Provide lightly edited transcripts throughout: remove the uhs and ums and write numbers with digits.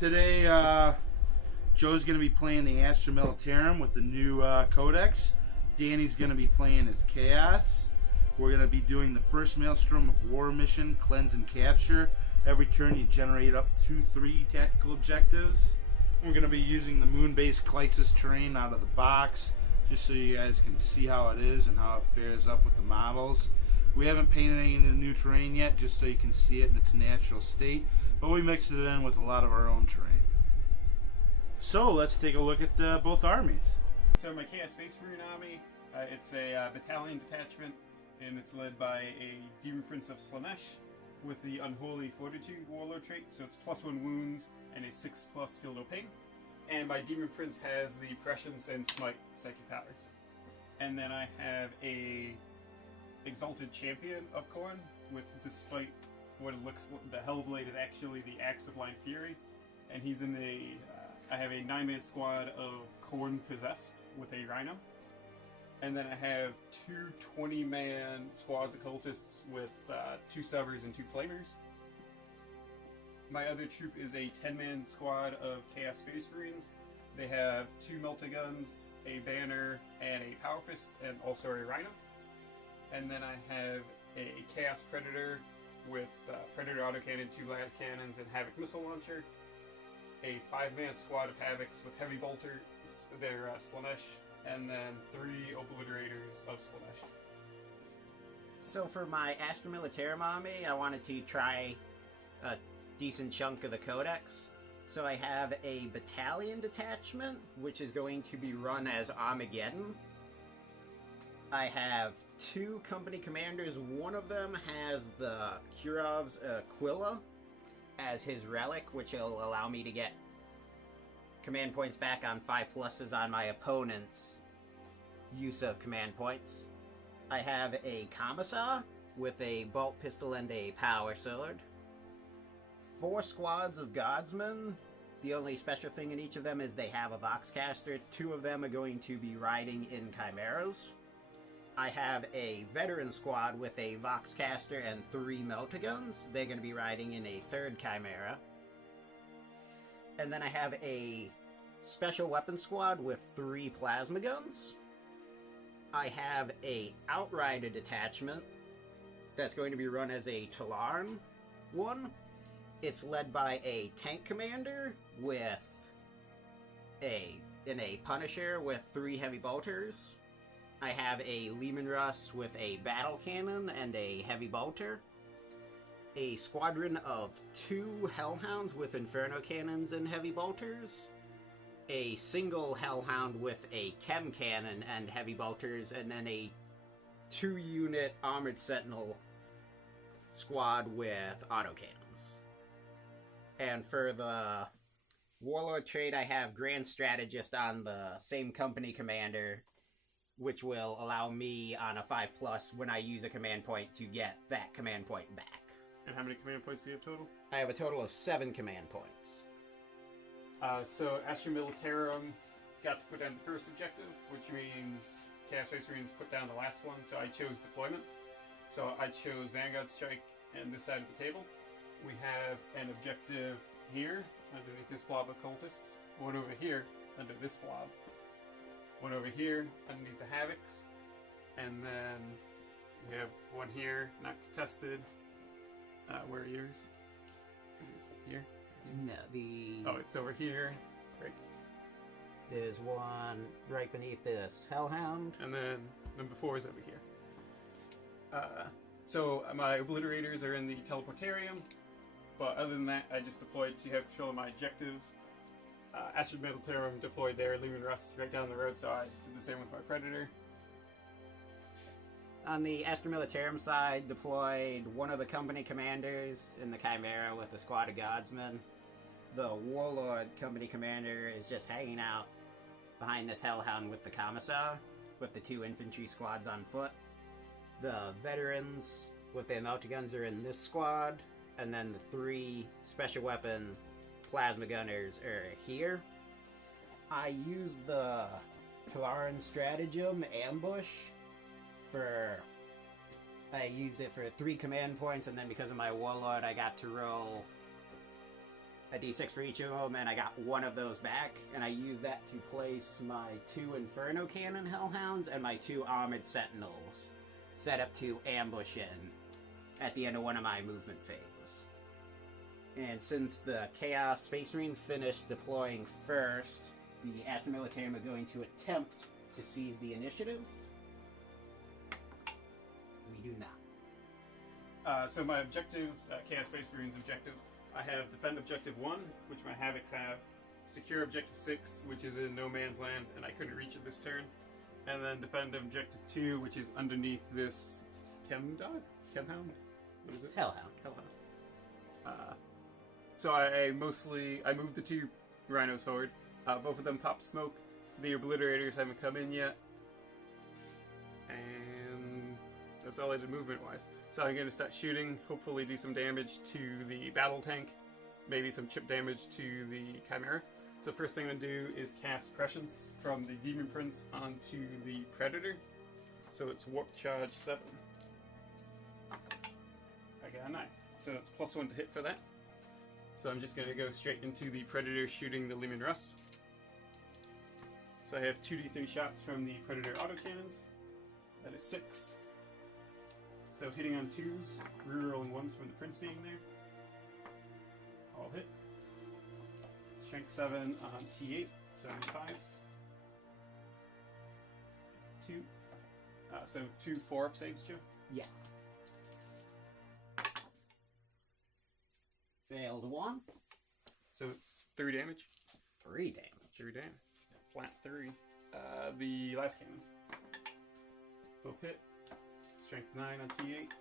Today, Joe's going to be playing the Astra Militarum with the new codex. Danny's going to be playing as Chaos. We're going to be doing the first Maelstrom of War mission, Cleanse and Capture. Every turn you generate up to 3 tactical objectives. We're going to be using the moon-based Crisis terrain out of the box, just so you guys can see how it is and how it fares up with the models. We haven't painted any of the new terrain yet, just so you can see it in its natural state, but we mixed it in with a lot of our own terrain. So let's take a look at both armies. So my Chaos Space Marine army, it's a battalion detachment, and it's led by a Demon Prince of Slanesh with the Unholy Fortitude Warlord trait, so it's +1 wounds and a 6+ field of pain. And my Demon Prince has the Prescience and Smite psychic powers. And then I have a Exalted Champion of Khorne, with, despite what it looks like, the Hellblade is actually the Axe of Blind Fury, and he's in I have a 9-man squad of Khorne Possessed with a Rhino, and then I have 2 20-man squads of Cultists with 2 Stubbers and 2 Flamers. My other troop is a 10-man squad of Chaos Space Marines. They have 2 Melta-Guns, a Banner, and a Power Fist, and also a Rhino. And then I have a Chaos Predator with Predator Autocannon, 2 Las Cannons, and Havoc Missile Launcher. A 5-man squad of Havocs with Heavy Bolters, they're Slanesh, and then 3 Obliterators of Slanesh. So for my Astra Militarum army, I wanted to try a decent chunk of the Codex. So I have a battalion detachment, which is going to be run as Armageddon. I have 2 company commanders. One of them has the Kurov's Aquila as his relic, which will allow me to get command points back on 5+ on my opponent's use of command points. I have a Commissar with a bolt pistol and a power sword. 4 squads of Guardsmen. The only special thing in each of them is they have a Voxcaster. 2 of them are going to be riding in Chimeras. I have a veteran squad with a Voxcaster and 3 Melta-Guns. They're going to be riding in a 3rd Chimera. And then I have a special weapon squad with 3 Plasma Guns. I have a Outrider detachment that's going to be run as a Talaran one. It's led by a tank commander with a Punisher with 3 heavy bolters. I have a Leman Russ with a battle cannon and a heavy bolter. A squadron of 2 Hellhounds with Inferno cannons and heavy bolters. A single Hellhound with a Chem cannon and heavy bolters, and then a 2-unit Armored Sentinel squad with autocannons. And for the Warlord trait, I have Grand Strategist on the same company commander, which will allow me on a 5+ when I use a command point to get that command point back. And how many command points do you have total? I have a total of 7 command points. So Astra Militarum got to put down the first objective, which means Chaos Space Marines put down the last one, so I chose deployment. So I chose Vanguard Strike and this side of the table. We have an objective here, underneath this blob of cultists. One over here, under this blob. One over here, underneath the Havocs. And then we have one here, not contested. Where are yours? Is it here? No, Oh, it's over here. Right. There's one right beneath this Hellhound. And then number 4 is over here. So my Obliterators are in the Teleportarium. But other than that, I just deployed to have control of my objectives. Astra Militarum deployed there, Leman Russ right down the road, so I did the same with my Predator. On the Astra Militarum side, deployed one of the company commanders in the Chimera with a squad of Guardsmen. The Warlord company commander is just hanging out behind this Hellhound with the Commissar, with the 2 infantry squads on foot. The veterans with their Melta-Guns are in this squad, and then the 3 special weapon Plasma Gunners are here. I used the Talaran Stratagem Ambush I used it for 3 command points, and then because of my Warlord, I got to roll a d6 for each of them, and I got one of those back, and I used that to place my 2 Inferno Cannon Hellhounds and my 2 Armored Sentinels, set up to ambush in at the end of one of my movement phases. And since the Chaos Space Marines finished deploying first, the Astra Militarum are going to attempt to seize the initiative. We do not. So my objectives, Chaos Space Marines objectives, I have Defend Objective 1, which my Havocs have, Secure Objective 6, which is in No Man's Land, and I couldn't reach it this turn, and then Defend Objective 2, which is underneath this Chemdog? Chemhound? What is it? Hellhound. So I moved the 2 Rhinos forward. Both of them pop smoke. The Obliterators haven't come in yet. And that's all I did movement-wise. So I'm going to start shooting, hopefully do some damage to the battle tank, maybe some chip damage to the Chimera. So first thing I'm going to do is cast Prescience from the Demon Prince onto the Predator. So it's Warp Charge 7. I got a 9. So it's +1 to hit for that. So I'm just going to go straight into the Predator shooting the Leman Russ. So I have 2d3 shots from the Predator autocannons. That is 6. So hitting on 2s, rerolling 1s from the Prince being there. All hit. Strength 7 on T8, 75s. 2. So 2 4-up saves, Joe? Yeah. Failed 1. So it's 3 damage. 3 damage. 3 damage. Flat 3. The last cannons. Both hit. Strength 9 on T8.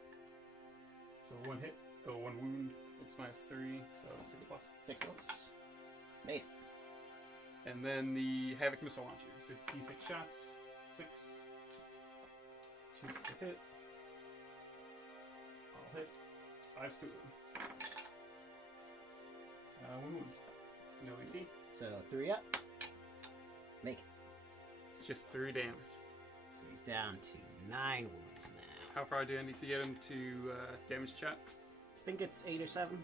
So 1 hit. Oh, 1 wound. It's -3, so 6+. 6 plus. Made. And then the Havoc Missile Launcher. So D6 shots. 6. 2s to hit. All hit. 5s to wound. 1 wound. No EP. So 3 up. Make it. It's just 3 damage. So he's down to 9 wounds now. How far do I need to get him to damage chat? I think it's 8 or 7.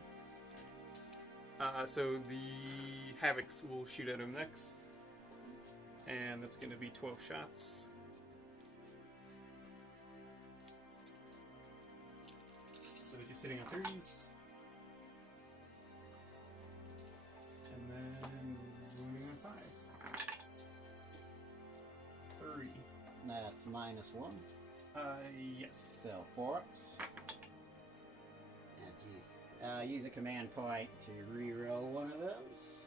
So the Havocs will shoot at him next. And that's going to be 12 shots. So they're just hitting on 3s. And then wounding on 5s. 3. That's -1. Yes. So 4 ups. And use a command point to reroll one of those.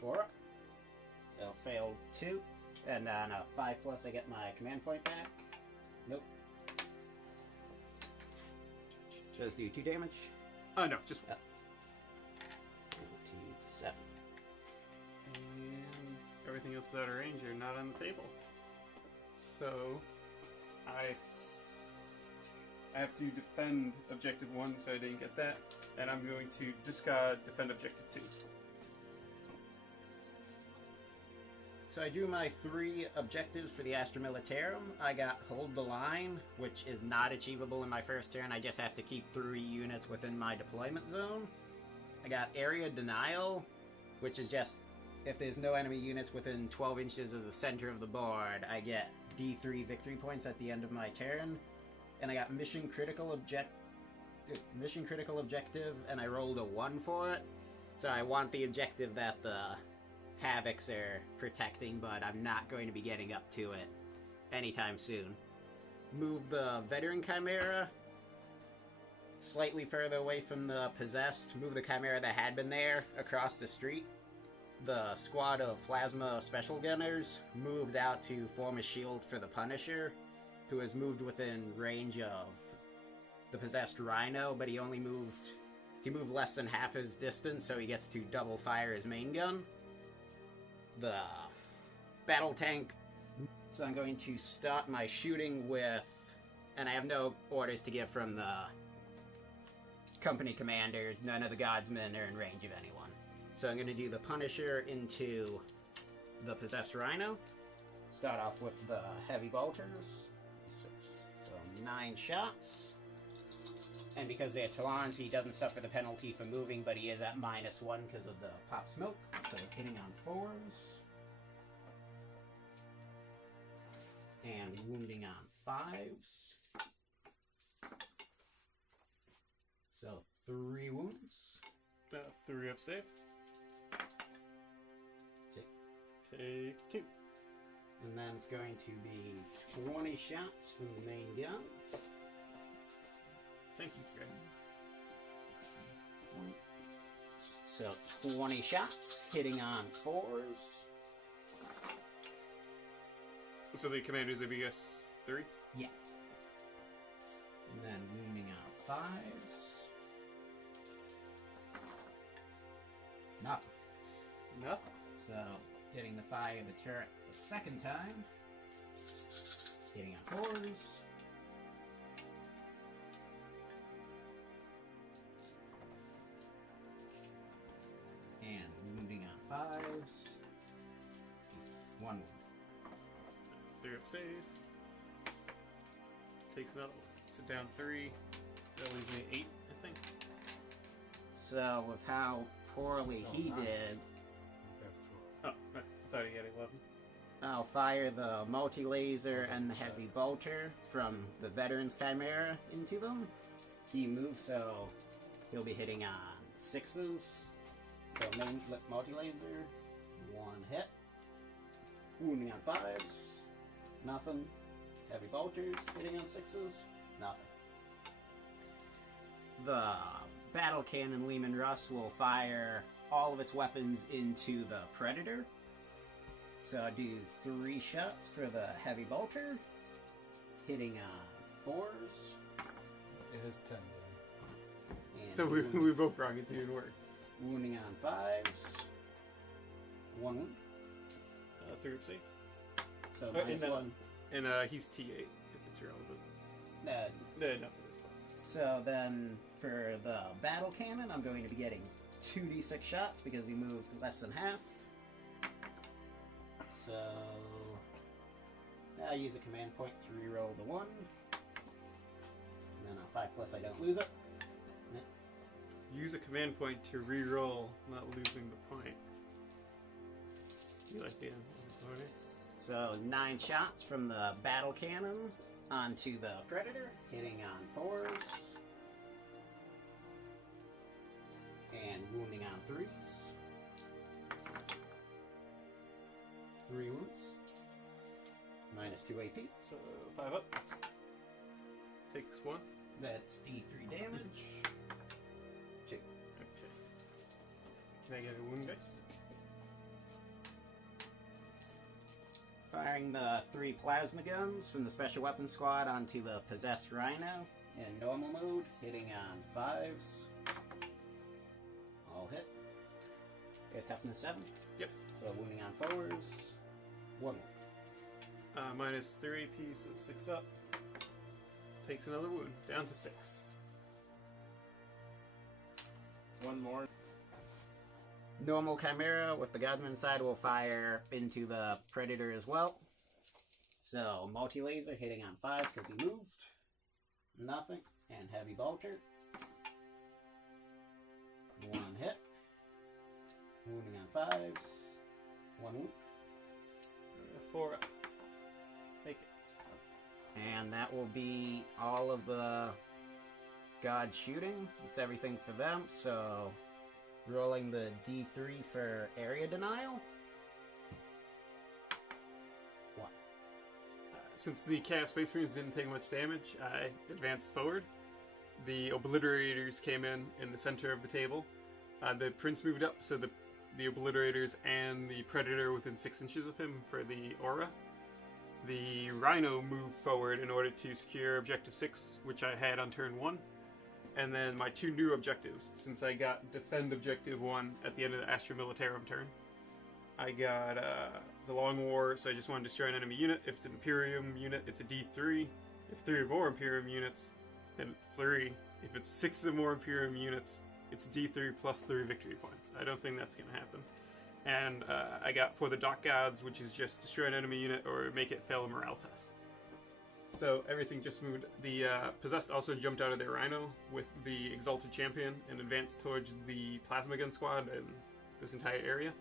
4 up. So failed 2. And on a 5+ I get my command point back. Nope. Those do 2 damage. No, just 7. And everything else is out of range are not on the table. So I have to defend Objective 1, so I didn't get that. And I'm going to discard Defend Objective 2. So I drew my 3 objectives for the Astra Militarum. I got Hold the Line, which is not achievable in my first turn. I just have to keep 3 units within my deployment zone. I got Area Denial, which is just if there's no enemy units within 12 inches of the center of the board, I get D3 victory points at the end of my turn. And I got Mission Critical Objective, and I rolled a 1 for it. So I want the objective that the Havocs are protecting, but I'm not going to be getting up to it anytime soon. Move the Veteran Chimera slightly further away from the Possessed. Move the Chimera that had been there across the street. The squad of Plasma Special Gunners moved out to form a shield for the Punisher, who has moved within range of the Possessed Rhino, but he moved less than half his distance, so he gets to double fire his main gun. The battle tank. So I'm going to start my shooting with, and I have no orders to give from the company commanders. None of the Godsmen are in range of anyone. So I'm going to do the Punisher into the Possessed Rhino. Start off with the Heavy Bolters. So 9 shots. And because they're Talons, he doesn't suffer the penalty for moving, but he is at -1 because of the pop smoke. So hitting on 4s. And wounding on 5s. So 3 wounds. 3 up save. Take 2. And then it's going to be 20 shots from the main gun. Thank you, Greg. So 20 shots, hitting on 4s. So the commander's ABS 3? Yeah. And then wounding on 5s. Nothing. Nothing. So getting the fire of the turret the second time. Hitting on 4s. And wounding on 5s. 1 wound. 3 up save. Takes another one. So down 3. That leaves me 8, I think. So with how poorly he did, Oh, I thought he had 11. I'll fire the multi-laser and the heavy bolter from the Veterans Chimera into them. He moves, so he'll be hitting on 6s. So main multi-laser, 1 hit. Wounding on 5s, nothing. Heavy bolters, hitting on 6s, nothing. The battle cannon Lehman Russ will fire all of its weapons into the Predator. So I do 3 shots for the heavy bolter, hitting on 4s. It is 10, And So we both wrong. It's even worse. wounding on 5s. 1 wound. 3 up save. So in minus that- 1. And he's T8, if it's relevant. Nothing is fine. So then for the battle cannon, I'm going to be getting 2d6 shots because he moved less than half. So I use a command point to reroll the 1. And then on 5+, I don't lose it. Use a command point to re-roll, not losing the point. You like the end? Okay. So 9 shots from the battle cannon onto the Predator, hitting on 4s. And wounding on 3s. 3 wounds. Minus 2 AP. So 5 up. Takes 1. That's D3 damage. 2. Okay. Can I get a wound dice? Firing the 3 plasma guns from the special weapons squad onto the possessed rhino in normal mode, hitting on 5s. All hit. Get toughness 7. Yep. So wounding on 4s. 1 wound. Minus 3 AP, so 6 up. Takes another wound, down to 6. One more. Normal Chimera with the Guardsman side will fire into the Predator as well. So multi-laser hitting on 5 because he moved. Nothing. And heavy bolter. 1 hit. Wounding on 5s. 1 wound. 4 up. Take it. And that will be all of the God shooting. It's everything for them. So rolling the D3 for area denial. 1. Since the Chaos Space Marines didn't take much damage, I advanced forward. The Obliterators came in the center of the table. The Prince moved up, so the Obliterators and the Predator within 6 inches of him for the aura. The Rhino moved forward in order to secure Objective 6, which I had on turn 1. And then my 2 new objectives, since I got Defend Objective 1 at the end of the Astra Militarum turn. I got the Long War, so I just want to destroy an enemy unit. If it's an Imperium unit, it's a D3. If 3 or more Imperium units, then it's 3. If it's 6 or more Imperium units, it's D3 plus 3 victory points. I don't think that's going to happen. And I got For the Dock Gods, which is just destroy an enemy unit or make it fail a morale test. So everything just moved. The Possessed also jumped out of their Rhino with the Exalted Champion and advanced towards the Plasma Gun Squad and this entire area.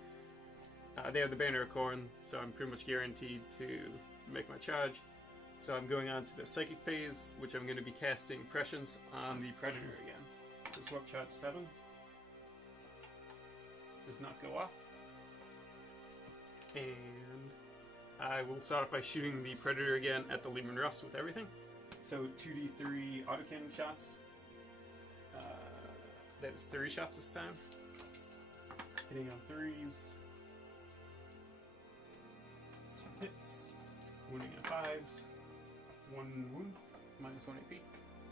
They have the Banner of Khorne, so I'm pretty much guaranteed to make my charge. So I'm going on to the Psychic phase, which I'm going to be casting Prescience on the Predator again. So swap charge 7. Does not go off. And I will start off by shooting the Predator again at the Lehman Russ with everything. So 2d3 autocannon shots. That's 3 shots this time. Hitting on 3s. 2 hits. Wounding on 5s. 1 wound. Minus 1 AP.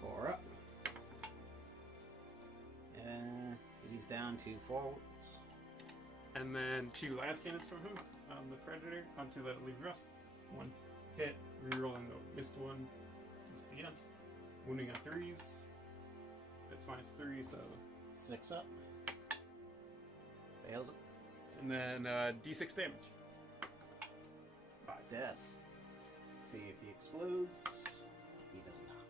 4 up. And he's down to 4 wounds. And then 2 last cannons from him on the Predator onto the Lehman Russ. 1 hit. Rerolling the missed 1. Missed again. Wounding on 3s. That's minus 3, so 6 up. Fails it. and then d6 damage. 5. Dead. See if he explodes. He does not.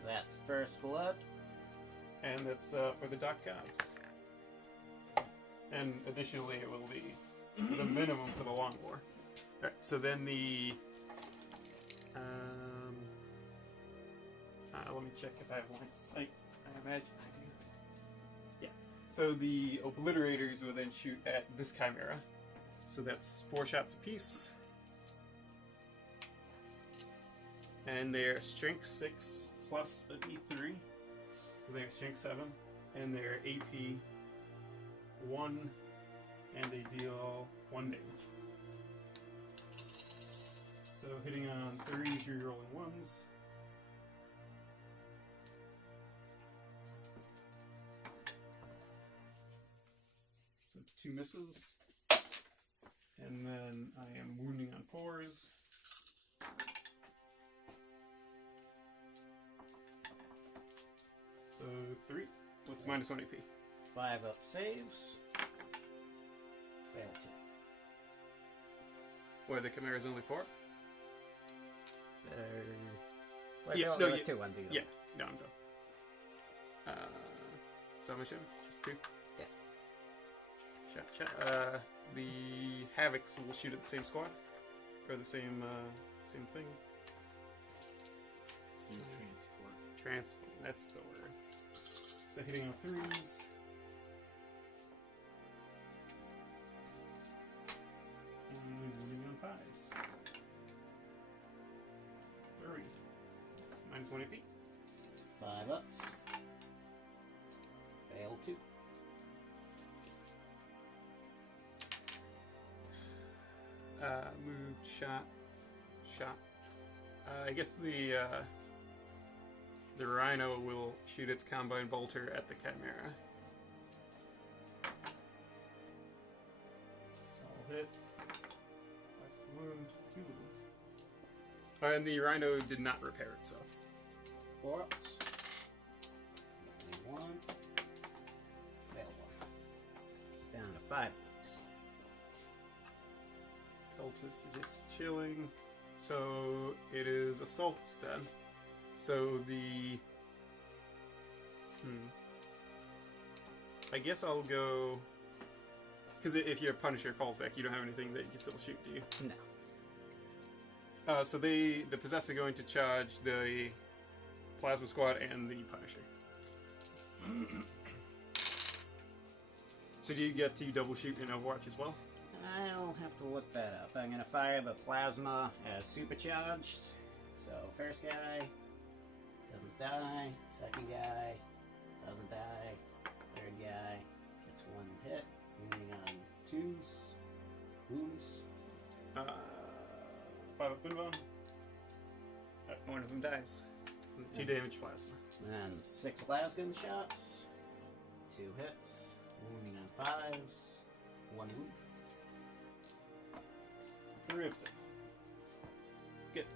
So that's first blood. And that's for the Dark Gods. And additionally, it will be the minimum for the Long War. Alright, so then the... let me check if I have line of sight. I imagine I do. Yeah. So the Obliterators will then shoot at this Chimera. So that's 4 shots apiece. And they're strength 6 plus a d3. So they're strength 7. And they're AP 1. And they deal 1 damage. So hitting on 3s, you're rolling 1s. So 2 misses. And then I am wounding on 4s. So 3 with minus 1 AP. 5 up saves. Fail 2. Where the Chimera's only 4? Well, Yeah, yeah, no, no, yeah, 2 ones either. Yeah, no, I'm done. So how much damage? Just 2? Yeah. Shot. The Havocs will shoot at the same squad? Or the same thing? Some transport. Transport, that's the word. So hitting on 3s. And wounding on 5s. 3. Minus 1 AP. 5 ups. Fail 2. Moved, shot. I guess the Rhino will shoot its Combine Bolter at the Chimera. All hit. Last wound, 2 wounds. And the Rhino did not repair itself. 4 ups. 1. Fail 1. It's down to 5 ups. Cultists are just chilling. So it is assaults then. So the I guess I'll go because if your Punisher falls back, you don't have anything that you can still shoot, do you? No. So the Possessed are going to charge the Plasma Squad and the Punisher. So do you get to double shoot in Overwatch as well? I'll have to look that up. I'm gonna fire the plasma as supercharged. So first guy doesn't die. Second guy doesn't die. Third guy gets 1 hit. Wounding on 2s. Wounds. 5 up Boonbone. One of them dies. 2 damage plasma. Then 6 lasgun shots. 2 hits. Wounding on 5s. 1 wound. 3 of 6. Good.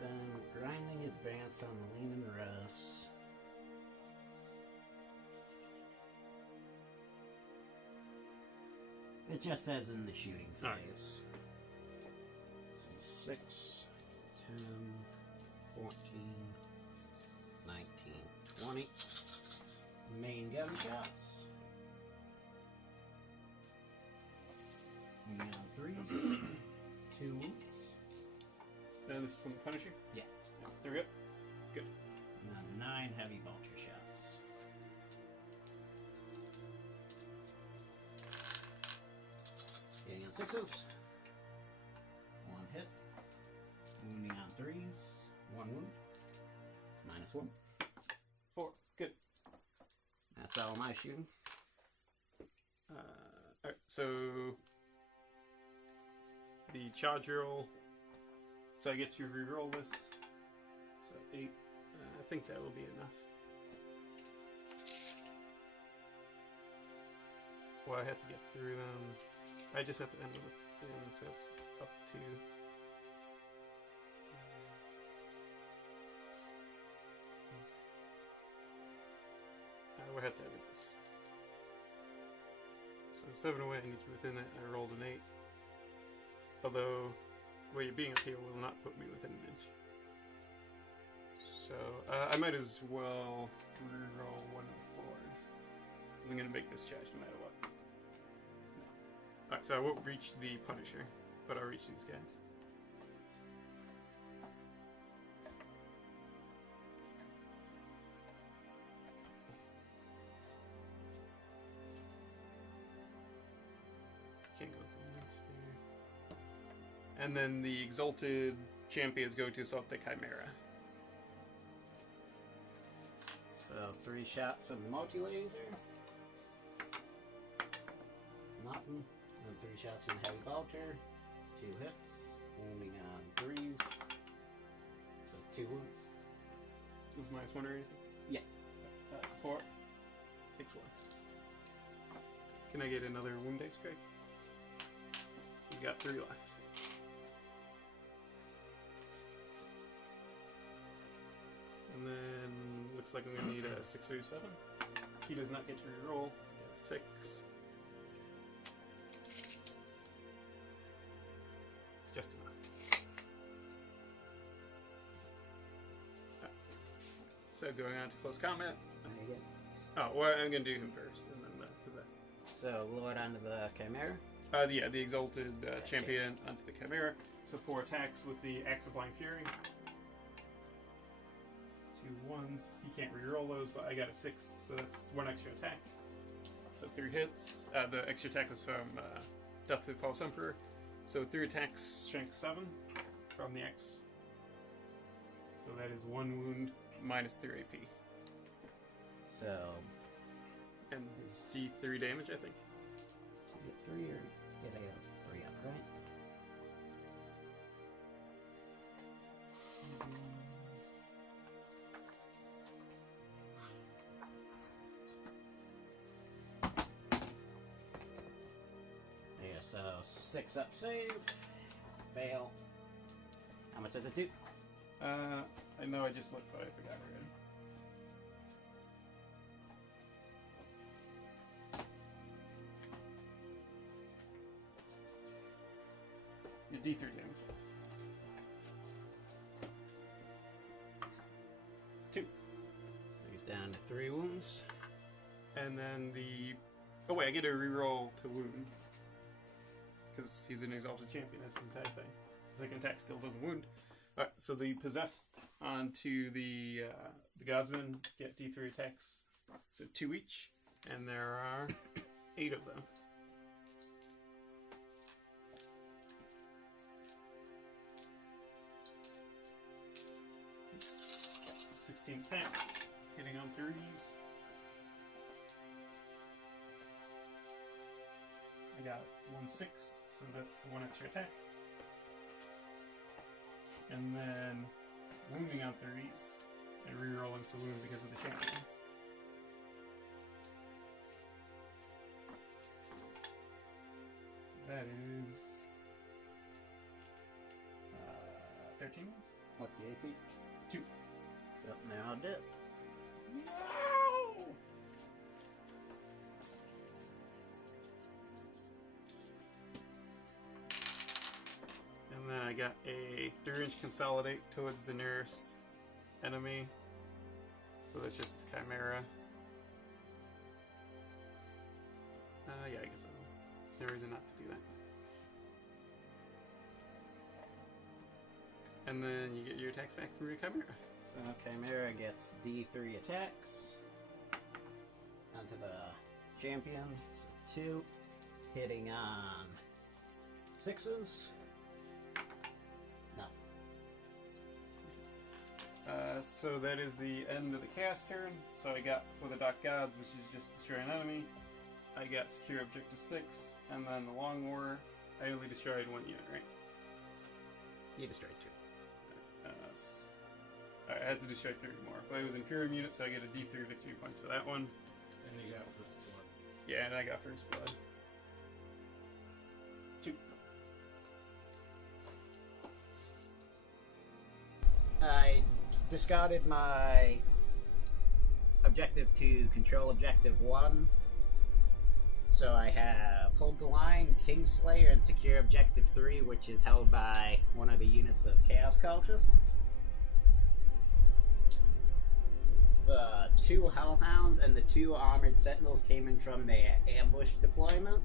Then grinding advance on the Lehman Russ. It just says in the shooting phase. Alright. So 6, 10, 14, 19, 20. Main gunshots. We got 3s, 2 wounds. And this is from the Punisher? Yeah. There we go. Good. And then 9 heavy bolter shots. Hitting on 6s. 1 hit. Wounding on 3s. 1 wound. -1. 4. Good. That's all my shooting. Alright, so the charge roll. So I get to reroll this. So 8. I think that will be enough. Well, I have to get through them. I just have to end with a fin, so it's up to. We'll have to edit this. So 7 away, I need you within it. I rolled an 8. Although, where you're being up here will not put me within an inch. So, I might as well reroll 1 of the 4s. Because I'm going to make this charge no matter what. No. Alright, so I won't reach the Punisher, but I'll reach these guys. Can't go through much there. And then the Exalted Champions go to assault the Chimera. So 3 shots from the multi-laser. Nothing. And 3 shots from the heavy bolter. 2 hits. Wounding on 3s. So 2 wounds. This is -1 or anything? Yeah. That's 4. Takes 1. Can I get another wound dice, Craig? You got 3 left. And then looks like I'm gonna need a 6 or 7. He does not get to reroll. Get a 6. It's just enough. Right. So going on to close combat. There you Oh, well, I'm gonna do him first, and then possess. go. So Lord onto the Chimera. Yeah, the Exalted Champion onto the Chimera. So 4 attacks with the Axe of Blind Fury. 2 1s. He can't reroll those, but I got a 6, so that's 1 extra attack. So 3 hits. The extra attack was from Death to the False Emperor. So 3 attacks, strength 7 from the Axe. So that is 1 wound minus 3 AP. So And D3 damage, I think. you get 3 or yeah, they have 3 up, right? Yeah, so 6 up save. Fail. How much does it do? I know I just looked, but I forgot already. Your D3 damage. 2. He's down to 3 wounds. And then the... Oh wait, I get a reroll to wound. Because he's an Exalted Champion, that's the entire thing. So second attack still doesn't wound. Alright, so the Possessed onto the Godsman get D3 attacks. So 2 each. And there are 8 of them. 16 attacks, hitting on 3s. I got 1 6, so that's 1 extra attack. And then wounding on 3s and rerolling to wound because of the champion. So that is 13 wounds. What's the AP? 2. Yep, now dead. No! And then I got a 3-inch consolidate towards the nearest enemy. So that's just Chimera. Yeah, I guess there's no reason not to do that. And then you get your attacks back from your Chimera. So Chimera gets D3 attacks onto the champion. So 2, hitting on 6s. Nothing. So that is the end of the cast turn. So I got for the Dark Gods, which is just destroy an enemy. I got secure objective 6, and then the Long War. I only destroyed 1 unit, right? You destroyed 2. I had to destroy 3 more, but it was Imperium unit, so I get a D3 victory points for that one. And you got first blood. Yeah, and I got first blood. 2. I discarded my objective to control objective 1. So I have Hold the Line, Kingslayer, and secure objective 3, which is held by one of the units of Chaos Cultists. The 2 Hellhounds and the 2 Armored Sentinels came in from their ambush deployment.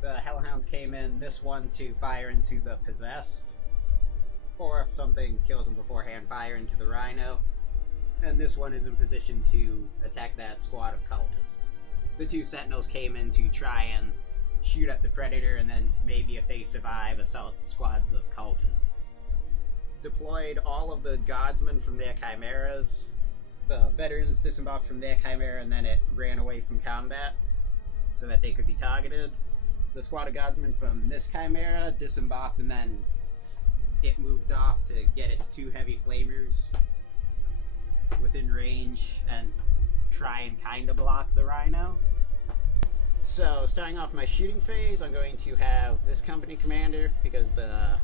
The Hellhounds came in, this one to fire into the Possessed, or if something kills them beforehand, fire into the Rhino. And this one is in position to attack that squad of Cultists. The 2 Sentinels came in to try and shoot at the Predator, and then maybe if they survive, assault squads of Cultists. Deployed all of the Guardsmen from their Chimeras. The Veterans disembarked from their Chimera, and then it ran away from combat so that they could be targeted. The squad of Guardsmen from this Chimera disembarked, and then it moved off to get its 2 heavy flamers within range and try and kind of block the Rhino. So, starting off my shooting phase, I'm going to have this company commander, because the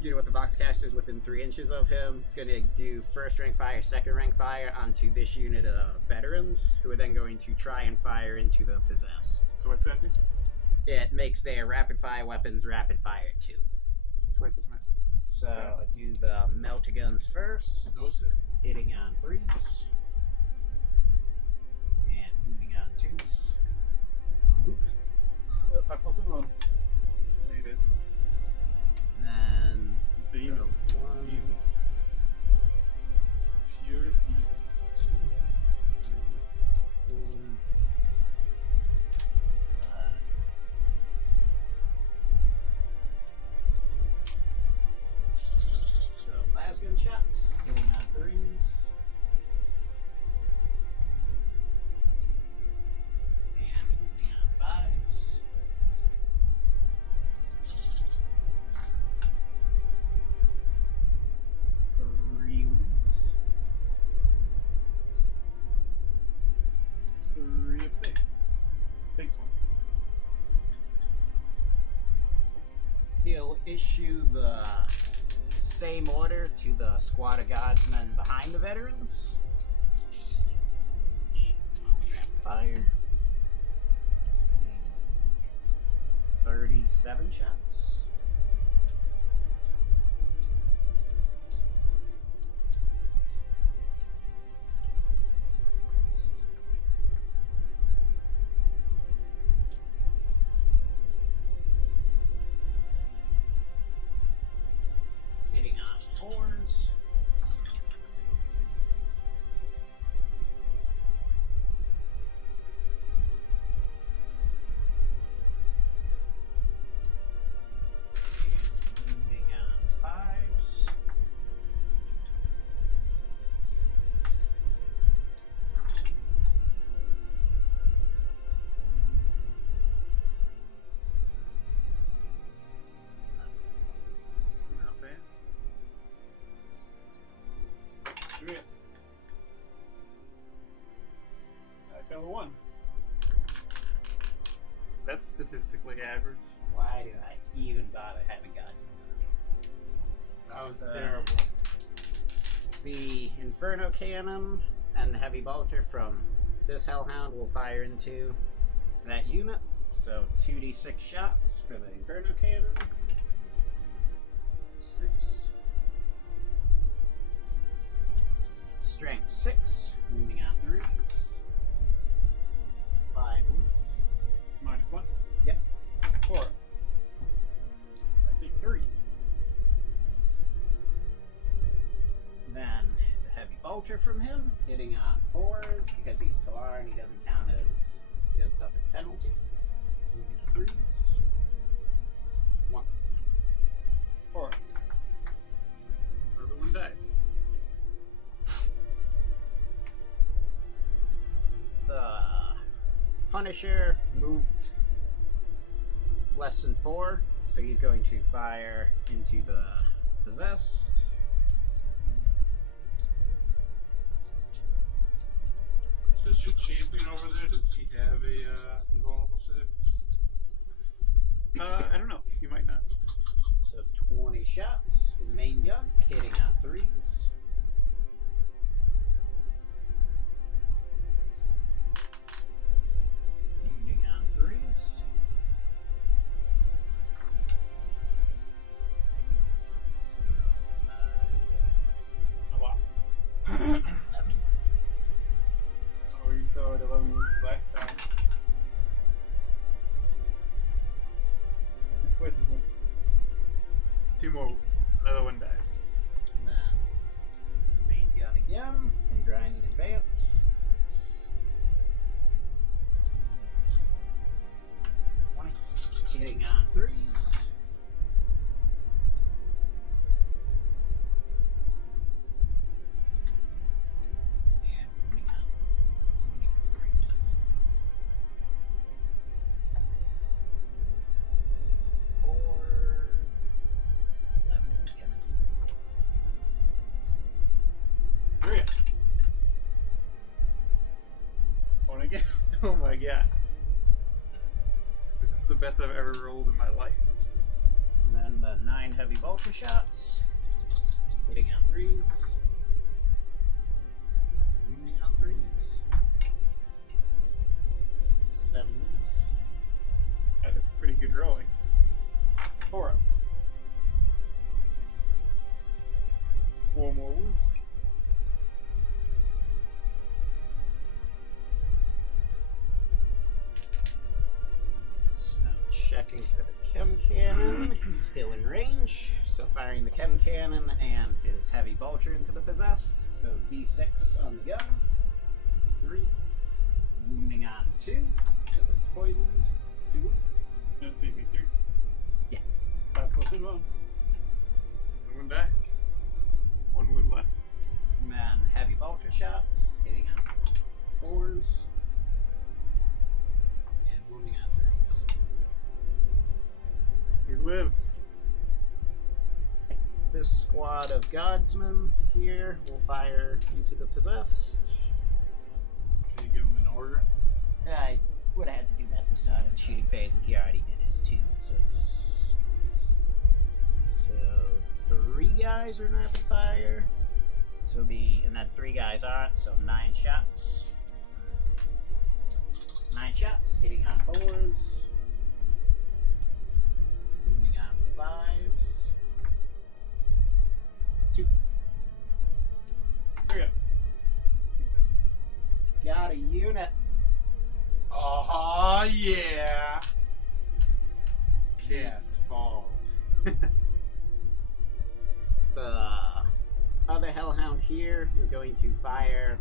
unit with the box cast is within 3 inches of him. It's going to do first rank fire, second rank fire onto this unit of veterans, who are then going to try and fire into the Possessed. So what's that do? It makes their rapid fire weapons rapid fire too. It's twice as much. So I'll do the melter guns first, hitting on 3s. And moving on 2s. If I pull someone on. You did. Then Demons. so 1, Evil. Pure evil. 2, 3, 4, 5. So last gunshots, hitting on 3s. And moving on 5s. Takes 1. He'll issue the same order to the squad of guardsmen behind the veterans. Rapid fire. 37 shots. Hitting on 4s. And moving on 5s. Not bad. Do it. I fell a 1. That's statistically average. Why do I even bother having guardsmen for me? That was terrible. The Inferno Cannon and the Heavy Bolter from this Hellhound will fire into that unit. So 2d6 shots for the Inferno Cannon. 6. Strength 6. Wounding on 3s. 5 wounds. -1. Yep. 4. I take 3. Then the heavy bolter from him, hitting on 4s because he's Talar and he doesn't count as he doesn't suffer the penalty. Moving on 3s. 1. 4. Another one dies. The Punisher moved less than 4, so he's going to fire into the possessed. Does your champion over there, does he have a invulnerable save? I don't know. You might not. So 20 shots for the main gun, hitting on 3s. Wounding on 3s. A lot. 11. Oh, you saw it 11 wounds last time. Did twice as much. 2 more wounds. Another one dies. And then his main gun again from grinding advance. 20. Hitting on 3s. And wounding on 3s. 4. 11 again. 3. One again. Oh my god. This is the best I've ever rolled in my life. And then the 9 heavy bolter shots. Hitting on 3s. Wounding on 3s. So 7 wounds. That's pretty good rolling. 4. 4 more wounds. So checking for the chem cannon. He's still in range. So firing the chem cannon and his heavy bolter into the possessed. So D6 on the gun. 3. Wounding on 2. Because it's poisoned. 2 wounds. That's CV3. Yeah. 5 plus 1. One dies. 1 wound left. And then heavy bolter shots. Hitting on 4s. And wounding on 3s. He lives. This squad of guardsmen here will fire into the possessed. Can you give him an order? I would have had to do that at the start of the shooting phase, and he already did his 2. So it's. So 3 guys are rapid fire. So it'll be. And then 3 guys aren't, so 9 shots. 9 shots, hitting on 4s. Wounding on 5s. 2. There we go. He's dead. Got a unit. Oh yeah! Cats Falls. The other Hellhound here is going to fire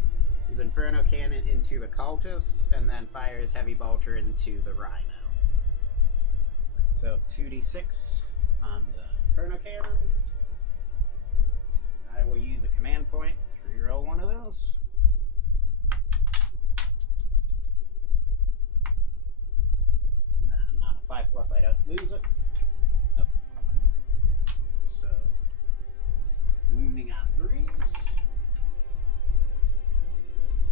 his Inferno Cannon into the Cultists and then fire his Heavy Bolter into the Rhino. So 2d6 on the Inferno Cannon. I will use a command point to reroll one of those. And then on a 5+, I don't lose it. Nope. So wounding on 3s.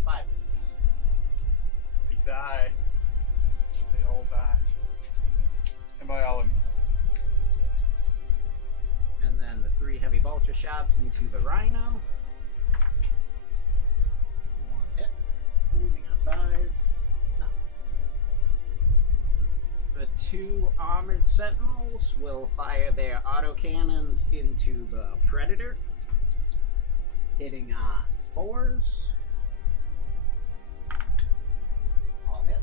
5. They die. They all die. And by all, I mean And then the 3 heavy bolter shots into the Rhino. 1 hit. Wounding on 5s. No. The 2 armored sentinels will fire their autocannons into the predator, hitting on 4s. All hit.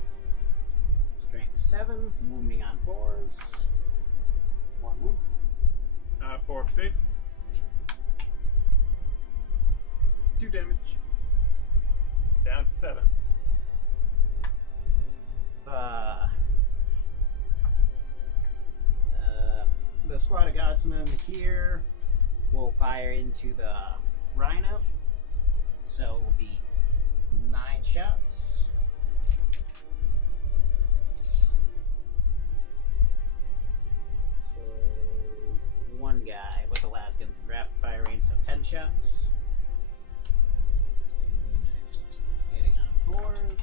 Strength 7, wounding on 4s. 1 wound. 4 up safe. 2 damage. Down to 7. The squad of guardsmen here will fire into the rhino, so it will be 9 shots. So 1 guy with the las guns in rapid fire range, so 10 shots. Hitting on 4s.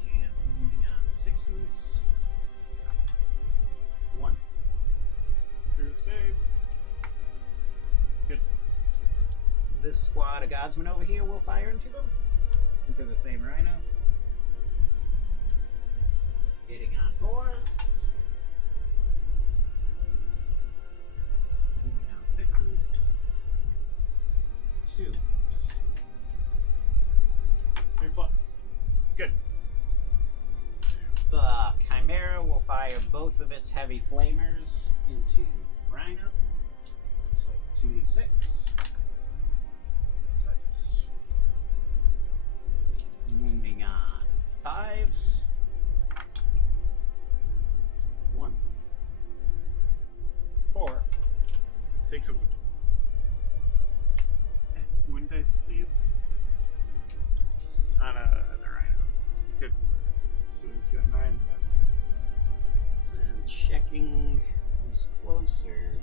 And moving on 6s. 1. Group save. Good. This squad of guardsmen over here will fire into them. Into the same rhino. Hitting on 4s. Moving on 6s. 2s. 3 plus. Good. The Chimera will fire both of its heavy flamers into Rhino. So 2d6. 6. Wounding on 5s. 1. 4. Takes a wound. Wound dice, please. On the rhino. You could. So he's got 9 left. And checking who's closer.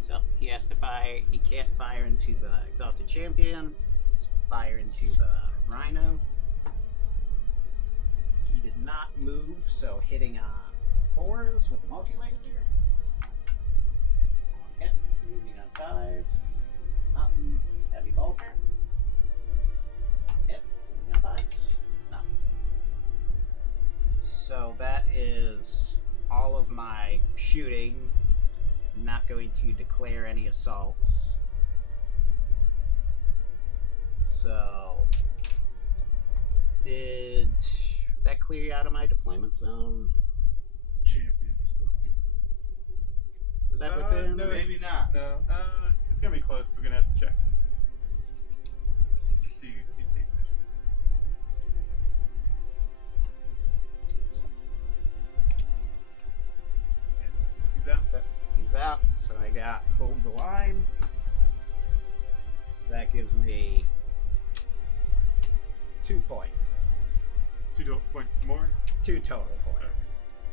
So he has to fire. He can't fire into the Exalted Champion. Fire into the Rhino. He did not move, so hitting on 4s with the multi-laser. 1 hit. Moving on 5s. Nothing. Heavy bolter. 1 hit. Moving on 5s. Nothing. So that is all of my shooting. Not going to declare any assaults. So, did that clear you out of my deployment zone? Champion's still in it. Was that within? No, Maybe it's- not. No, it's gonna be close. We're gonna have to check. Do you take measures? He's out. So he's out, so I got hold the line. So that gives me 2 points. 2 points more. 2 total points.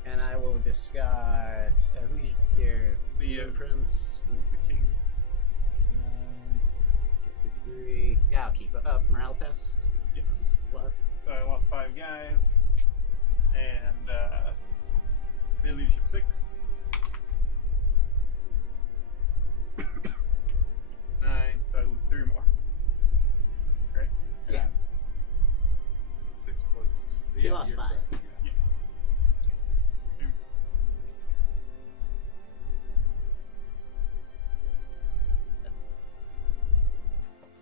And I will discard. Who's your The prince? is the king. Get to 3. Yeah, I'll keep it up. Morale test. Yes. What? So I lost 5 guys, and their leadership 6. 9. So I lose 3 more. Right? Yeah. 6 plus. He lost you're 5. correct, yeah.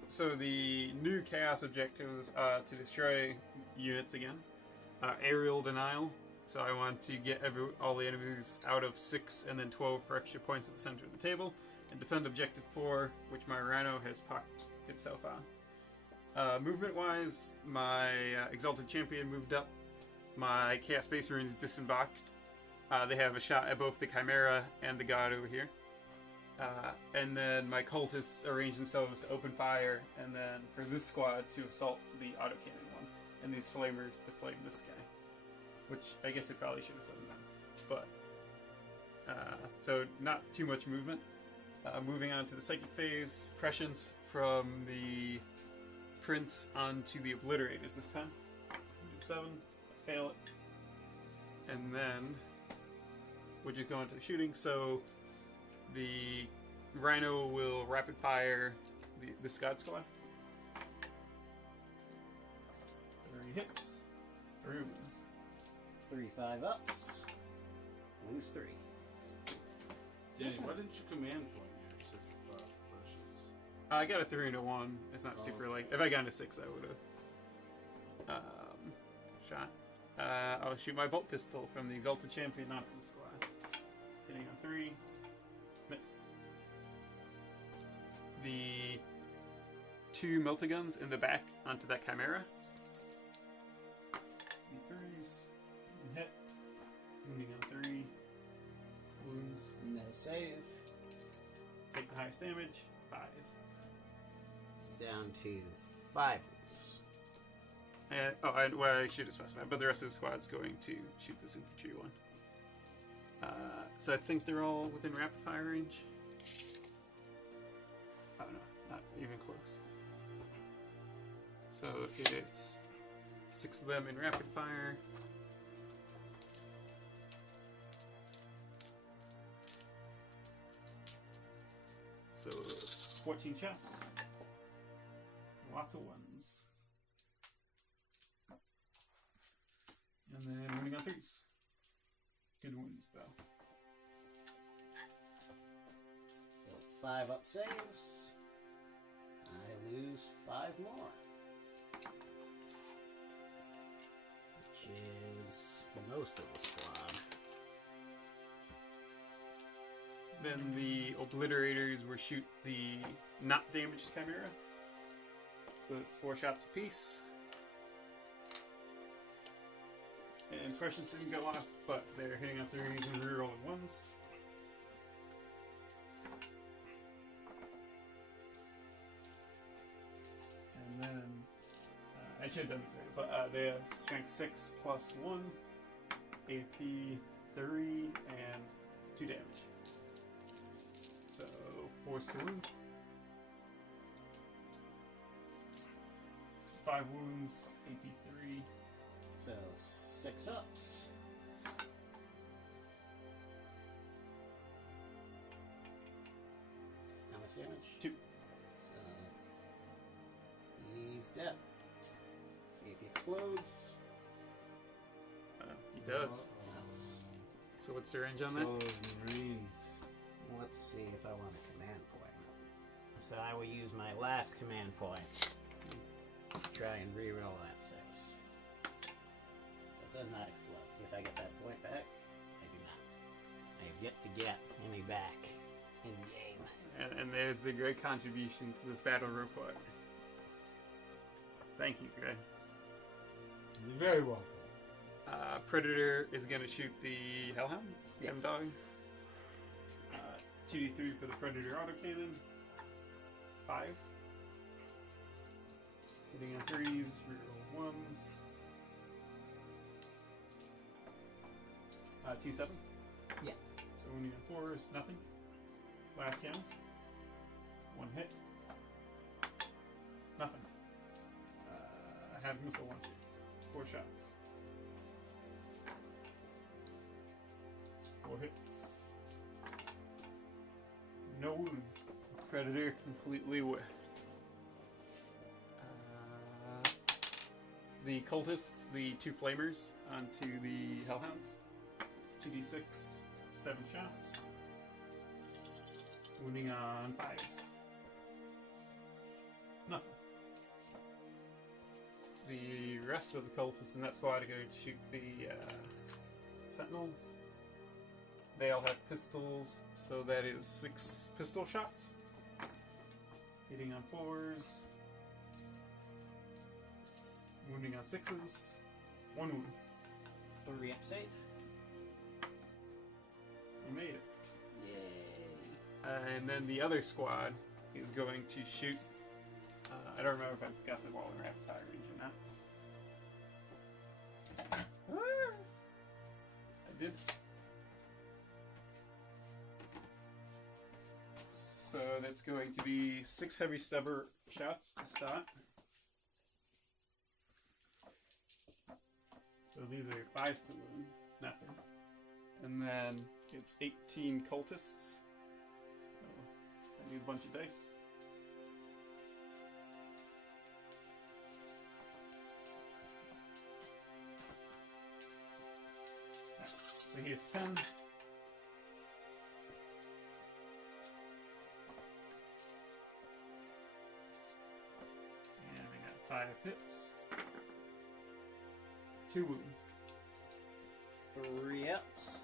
So the new chaos objectives are to destroy units again. Aerial denial. So I want to get all the enemies out of 6 and then 12 for extra points at the center of the table. And defend objective 4, which my Rhino has pocked itself on. Movement-wise, my Exalted Champion moved up. My Chaos Space Marines disembarked. They have a shot at both the Chimera and the God over here. And then my cultists arrange themselves to open fire, and then for this squad to assault the autocannon one, and these flamers to flame this guy. Which I guess they probably should have flamed them. But, so not too much movement. Moving on to the psychic phase, prescience from the prince onto the obliterators this time. 7, fail it. And then we'll just go into the shooting. So the Rhino will rapid fire the Scud squad. hits. 3 wounds. 3 5-ups. Lose 3. Danny, why didn't you command point your such potions? I got a 3 and a 1. It's not super like. If I got a 6, I would have shot. I'll shoot my bolt pistol from the Exalted Champion onto the squad. Hitting on 3. Miss. The 2 multi-guns in the back onto that Chimera. 3s. Hit. Wounding on 3. Wounds. No save. Take the highest damage. 5. He's down to 5 wounds. And, well, I should have specified, but the rest of the squad's going to shoot this infantry one. So I think they're all within rapid fire range. Oh no, not even close. So it's 6 of them in rapid fire. So 14 shots. Lots of ones. And then winning on 3s. Good wounds though. So 5 up saves. I lose 5 more. Which is most of the squad. Then the Obliterators will shoot the not damaged Chimera. So it's 4 shots apiece. And questions didn't go off, but they're hitting on 3s and rerolling 1s. And then, I should have done this right, but they have strength 6 plus 1, AP 3, and 2 damage. So, force to wound. 5 wounds, AP 3. So 6 ups. How much damage? 2. So he's dead. See if he explodes. He does. So what's the range on that? Those Marines. Let's see if I want a command point. So I will use my last command point. Try and re-roll that 6. So it does not explode. See if I get that point back. I do not. I have yet to get any back in the game. And there's the great contribution to this battle report. Thank you, Greg. You're very welcome. Predator is going to shoot the Hellhound, Yeah. Dog. 2d3 for the Predator autocannon. 5. Hitting on 3s, reroll 1s. T7? Yeah. So wounding on 4s, nothing. Last counts. 1 hit. Nothing. I have missile launcher. 4 shots. 4 hits. No wound. Predator completely whiffed. The cultists, the 2 flamers onto the Hellhounds. 2d6, 7 shots. Wounding on 5s. Nothing. The rest of the cultists in that squad are going to shoot the sentinels. They all have pistols, so that is 6 pistol shots. Hitting on 4s. Wounding on 6s. 1 wound. 3 up safe. You made it. Yay. And then the other squad is going to shoot. I don't remember if I got the wall in rapid fire range or not. I did. So that's going to be 6 heavy stubber shots to start. So these are 5s to wound, nothing. And then it's 18 cultists. So I need a bunch of dice. So here's 10. And we got 5 hits. 2 wounds. 3 ups.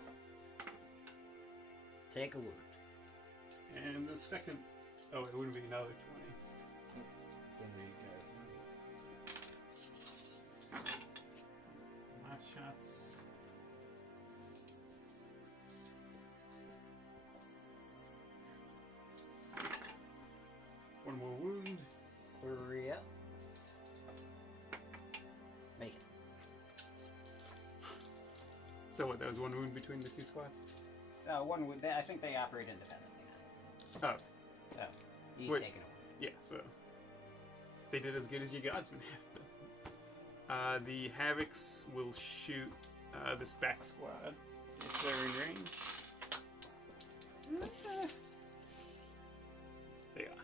Take a wound. And the second... Oh, it would be another 20. So many guys. Last shots. One more wound. 3 up. Make it. So what, that was 1 wound between the 2 squads? One would. I think they operate independently now. Oh, So he's Wait. taking a wound. yeah, so... They did as good as your godsmen have. The Havocs will shoot this back squad if they're in range. They are.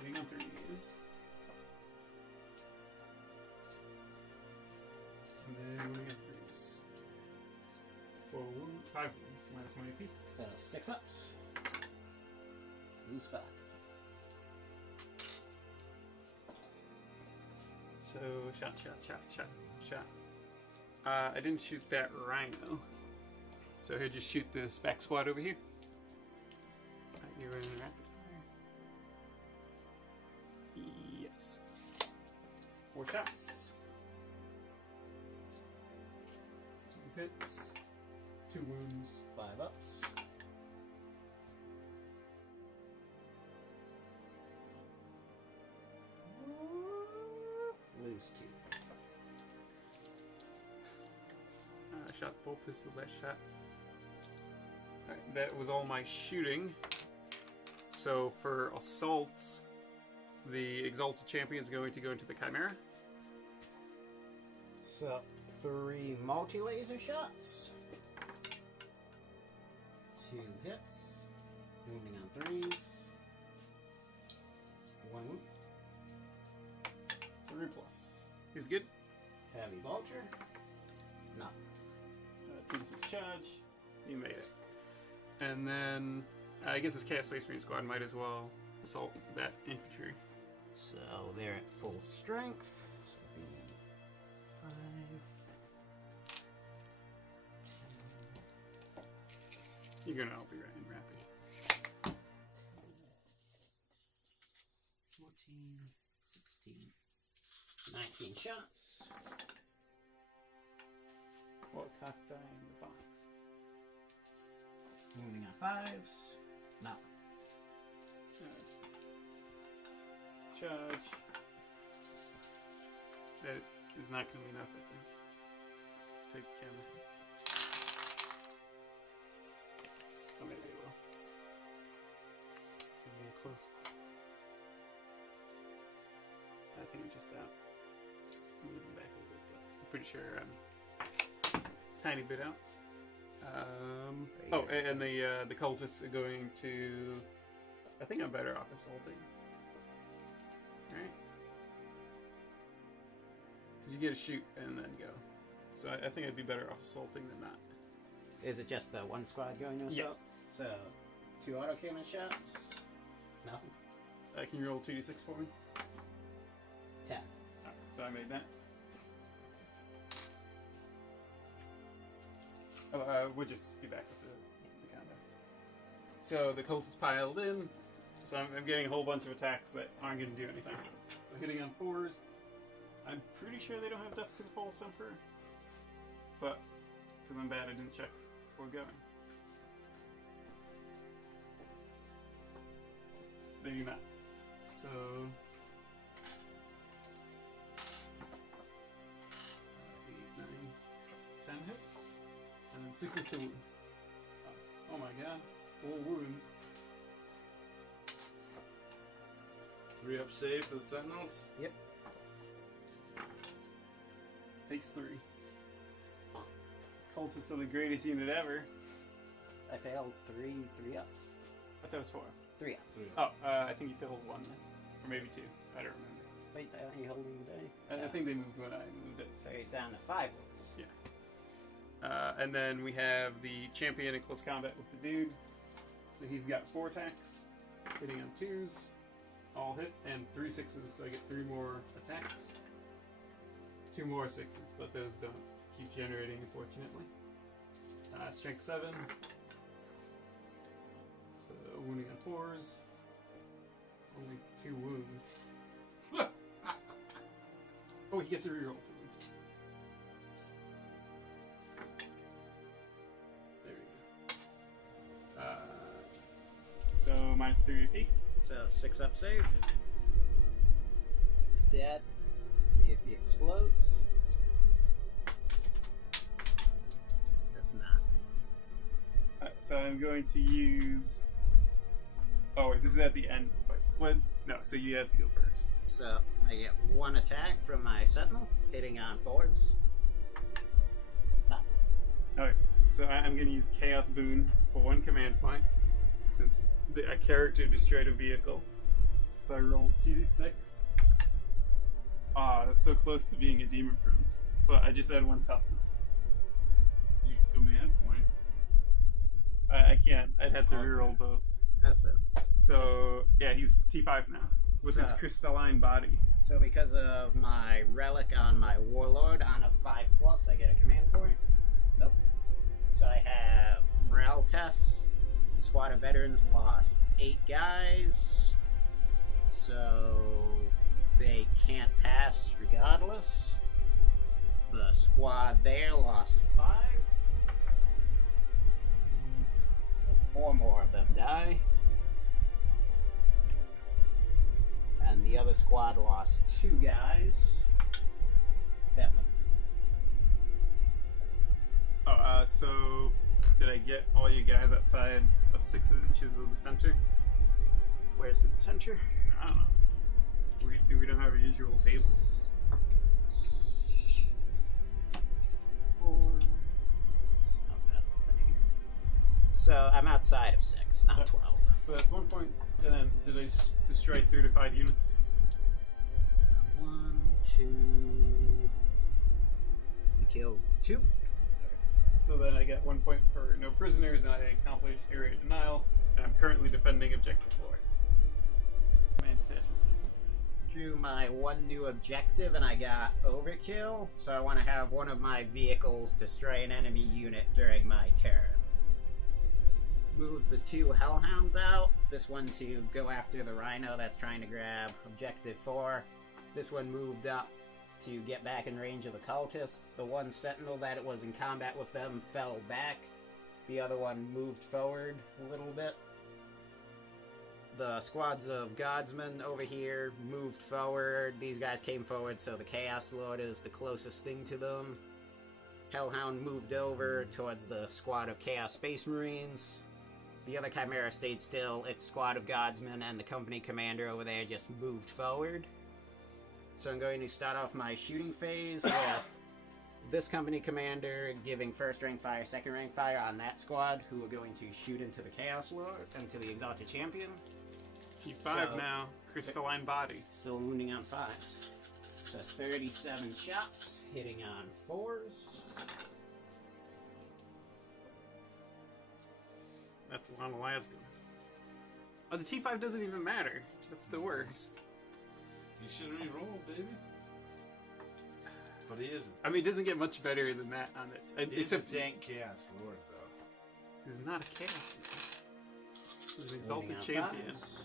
Hitting on 3s. And then we got 3s. 4 wounds, 5 wounds, minus 1 AP. So 6 ups. Lose 5. So, shot. I didn't shoot that rhino. So he'll just shoot this back squad over here. You're in rapid fire. Yes. 4 shots. 2 hits. 2 wounds. 5 ups. Lose 2. Shot the bolt pistol, that shot. Alright, that was all my shooting. So for assault, the Exalted Champion is going to go into the Chimera. So 3 multi-laser shots. 2 hits. Wounding on 3s. 1 wound. 3 plus. He's good. Heavy bolter. No. 2d6 charge. You made it. And then, I guess this Chaos Space Marine squad might as well assault that infantry. So they're at full strength. So it'll be 5. 10. You're gonna all be right in rapid. 14, 16, 19 shots. What cock die in the box? Wounding on 5s. No. Charge. That is not going to be enough, I think. Take the camera. Oh, maybe it will. It's getting close. I think I'm just out. Moving back a little bit. I'm pretty sure I'm tiny bit out. Oh, and the cultists are going to... I think I'm better off assaulting. Right? Because you get to shoot and then go. So I think I'd be better off assaulting than not. Is it just the one squad going to assault? So 2 autocannon shots. Nothing. Can you roll 2d6 for me? 10. Alright, so I made that. Oh, we'll just be back with the combats. So the cultists piled in. So I'm getting a whole bunch of attacks that aren't going to do anything. So hitting on 4s. I'm pretty sure they don't have Death to the False Emperor. But, because I'm bad, I didn't check before going. They do not. So... 8, 9, 10 hits. And then 6 is the wound. Oh my god. 4 wounds. 3 up save for the Sentinels. Yep. Takes 3. Cultists are the greatest unit ever. I failed 3 ups. I thought it was 4. 3 up. 3. Oh, I think you filled 1 then. Or maybe 2. I don't remember. Wait, are you holding the day? I think they moved when I moved it. So he's down to 5 wounds. Yeah. And then we have the champion in close combat with the dude. So he's got 4 attacks, hitting on 2s, all hit, and 3 6s, so I get 3 more attacks. 2 more 6s, but those don't keep generating, unfortunately. Strength 7. So wounding on 4s. Only 2 wounds. Oh, he gets a reroll too. There we go. So minus 3 AP. So 6 up save. He's dead. See if he explodes. Does not. Alright, so I'm going to use. Oh wait, this is at the end of the fight. What? No, so you have to go first. So I get 1 attack from my sentinel, hitting on 4s. Nothing. Alright, so I'm going to use Chaos Boon for 1 command point, since a character destroyed a vehicle. So I rolled 2d6. Ah, that's so close to being a Demon Prince. But I just had 1 toughness. You command point. I can't. I'd have to Okay. reroll both. That's it. So, yeah, he's T5 now, with his So- crystalline body. So because of my relic on my warlord on a 5+, I get a command point. Nope. So I have morale tests. The squad of veterans lost 8 guys. So they can't pass regardless. The squad there lost 5. So 4 more of them die. And the other squad lost 2 guys. Definitely. Oh, so did I get all you guys outside of 6 inches of the center? Where's the center? I don't know. We don't have a usual table. 4. Not that thing. So I'm outside of 6, not 12. So that's 1 point. And then did I destroy 3 to 5 units? 1, 2. You killed 2. So then I get 1 point for no prisoners, and I accomplish area denial, and I'm currently defending objective 4. Command detachments. Drew my 1 new objective and I got overkill. So I want to have one of my vehicles destroy an enemy unit during my turn. Move the 2 hellhounds out. This one to go after the rhino that's trying to grab objective 4. This one moved up to get back in range of the cultists. The one sentinel that was in combat with them fell back. The other one moved forward a little bit. The squads of guardsmen over here moved forward. These guys came forward, so the Chaos Lord is the closest thing to them. Hellhound moved over towards the squad of Chaos Space Marines. The other Chimera stayed still. Its squad of guardsmen and the company commander over there just moved forward. So I'm going to start off my shooting phase with this company commander giving first rank fire, second rank fire on that squad, who are going to shoot into the Chaos Lord, into the Exalted Champion. T5 So- now. Crystalline body. Still wounding on 5s. So 37 shots, hitting on 4s. That's a lot of lasers. Oh, the T5 doesn't even matter. That's the worst. You should re-roll, baby. But he isn't. I mean, it doesn't get much better than that on it. It's a Except dank chaos lord, though. he's not a chaos. He's an exalted Wounding on champion. 5s.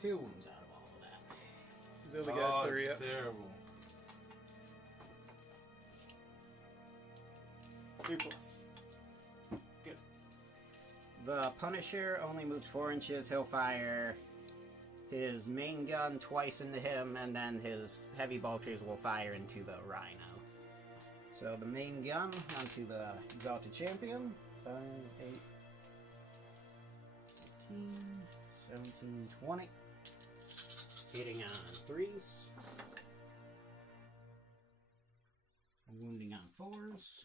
2 wounds out of all of that. He's only got 3 up. terrible. 3 plus. Good. The Punisher only moves 4 inches. He'll fire his main gun twice into him, and then his heavy bolters will fire into the Rhino. So the main gun onto the Exalted Champion. 5, 8, 15, 17, 20. Hitting on 3s. Wounding on 4s.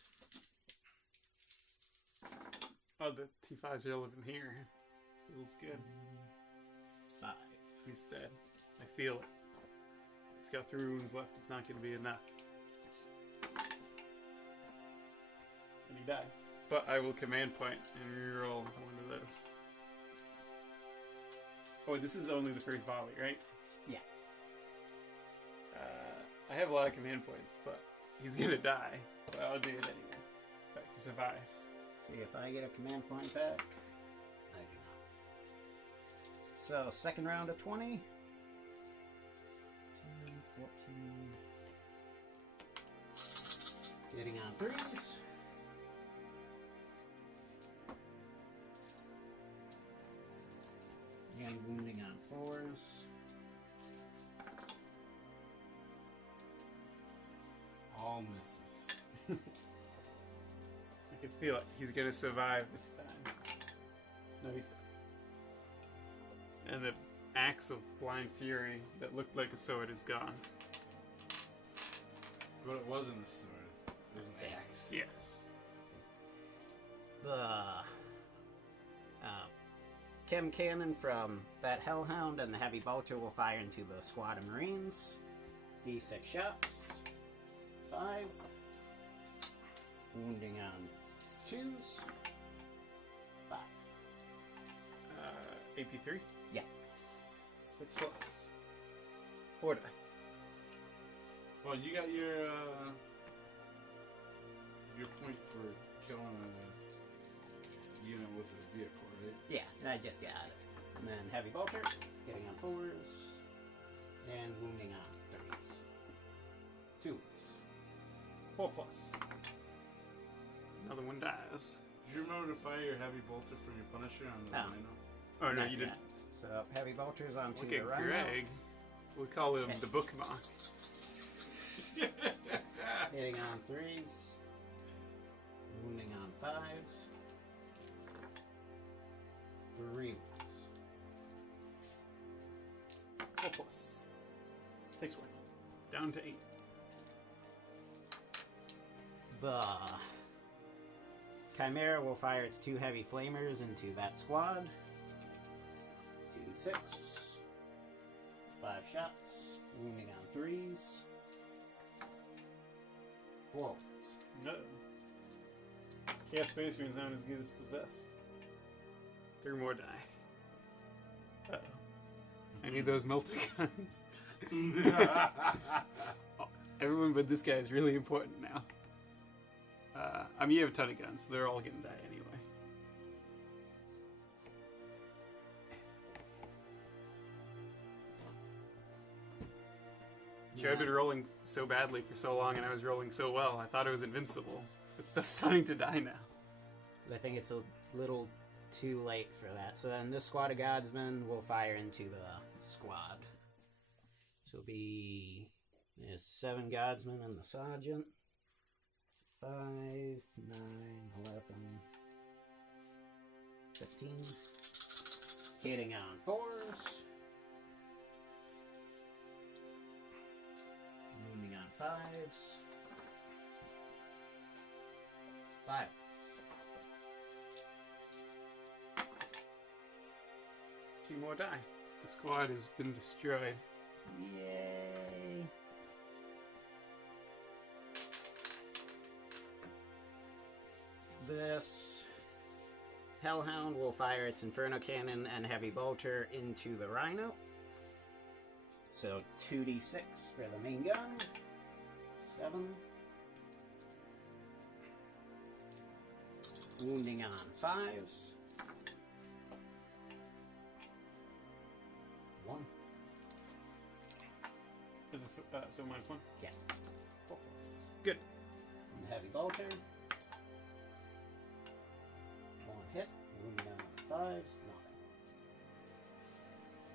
Oh, the T5's relevant here. Feels good. 5. He's dead. I feel it. He's got 3 wounds left. It's not going to be enough. And he dies. But I will command point and reroll one of those. Oh, this is only the first volley, right? Yeah. I have a lot of command points, but he's going to die. But I'll do it anyway. But he survives. See if I get a command point back. I do not. So, second round of 20. 10, 14. Getting on 3s. And wounding on 4s. All misses. I can feel it. He's going to survive this time. No, he's not. And the axe of blind fury that looked like a sword is gone. But it wasn't a sword. It was an axe. Yes. The chem cannon from that hellhound and the heavy bolter will fire into the squad of marines. D6 shots. 5. Wounding on 2s. 5. AP3? Yeah. 6 plus. 4 die. Well, you got your point for killing a unit with a vehicle, right? Yeah, I just got it. And then heavy bolter, getting on 4s, and wounding on 3s. 2s. 4 plus. Another one dies. Did you remember to fire your heavy bolter from your Punisher on the No. Rhino? Oh, no, Not you yet. didn't. So heavy bolters onto Look the at rhino. Greg. We call him the bookmark. Hitting on 3s. Wounding on 5s. 3s. 4 plus. Takes 1. Down to 8. The Chimera will fire its 2 heavy flamers into that squad. 2d6. 5 shots. Wounding on 3s. 4s. No. Chaos Space Marines not as good as possessed. 3 more die. Uh-oh. I need those multi-guns. Oh, everyone but this guy is really important now. I mean, you have a ton of guns, so they're all gonna die anyway. Sure, I've been rolling so badly for so long, and I was rolling so well. I thought it was invincible. But stuff's starting to die now. I think it's a little too late for that. So then this squad of guardsmen will fire into the squad. So it'll be there's 7 guardsmen and the sergeant. 5, 9, 11, 15. Hitting on 4s. Wounding on 5s. 5. Two more die. The squad has been destroyed. Yay! This Hellhound will fire its Inferno Cannon and Heavy Bolter into the Rhino. So 2d6 for the main gun. 7. Wounding on 5s. 1. This is so -1? Yeah. 4 plus. Good. And the Heavy Bolter. 1 hit. Wounding on 5s. Nothing.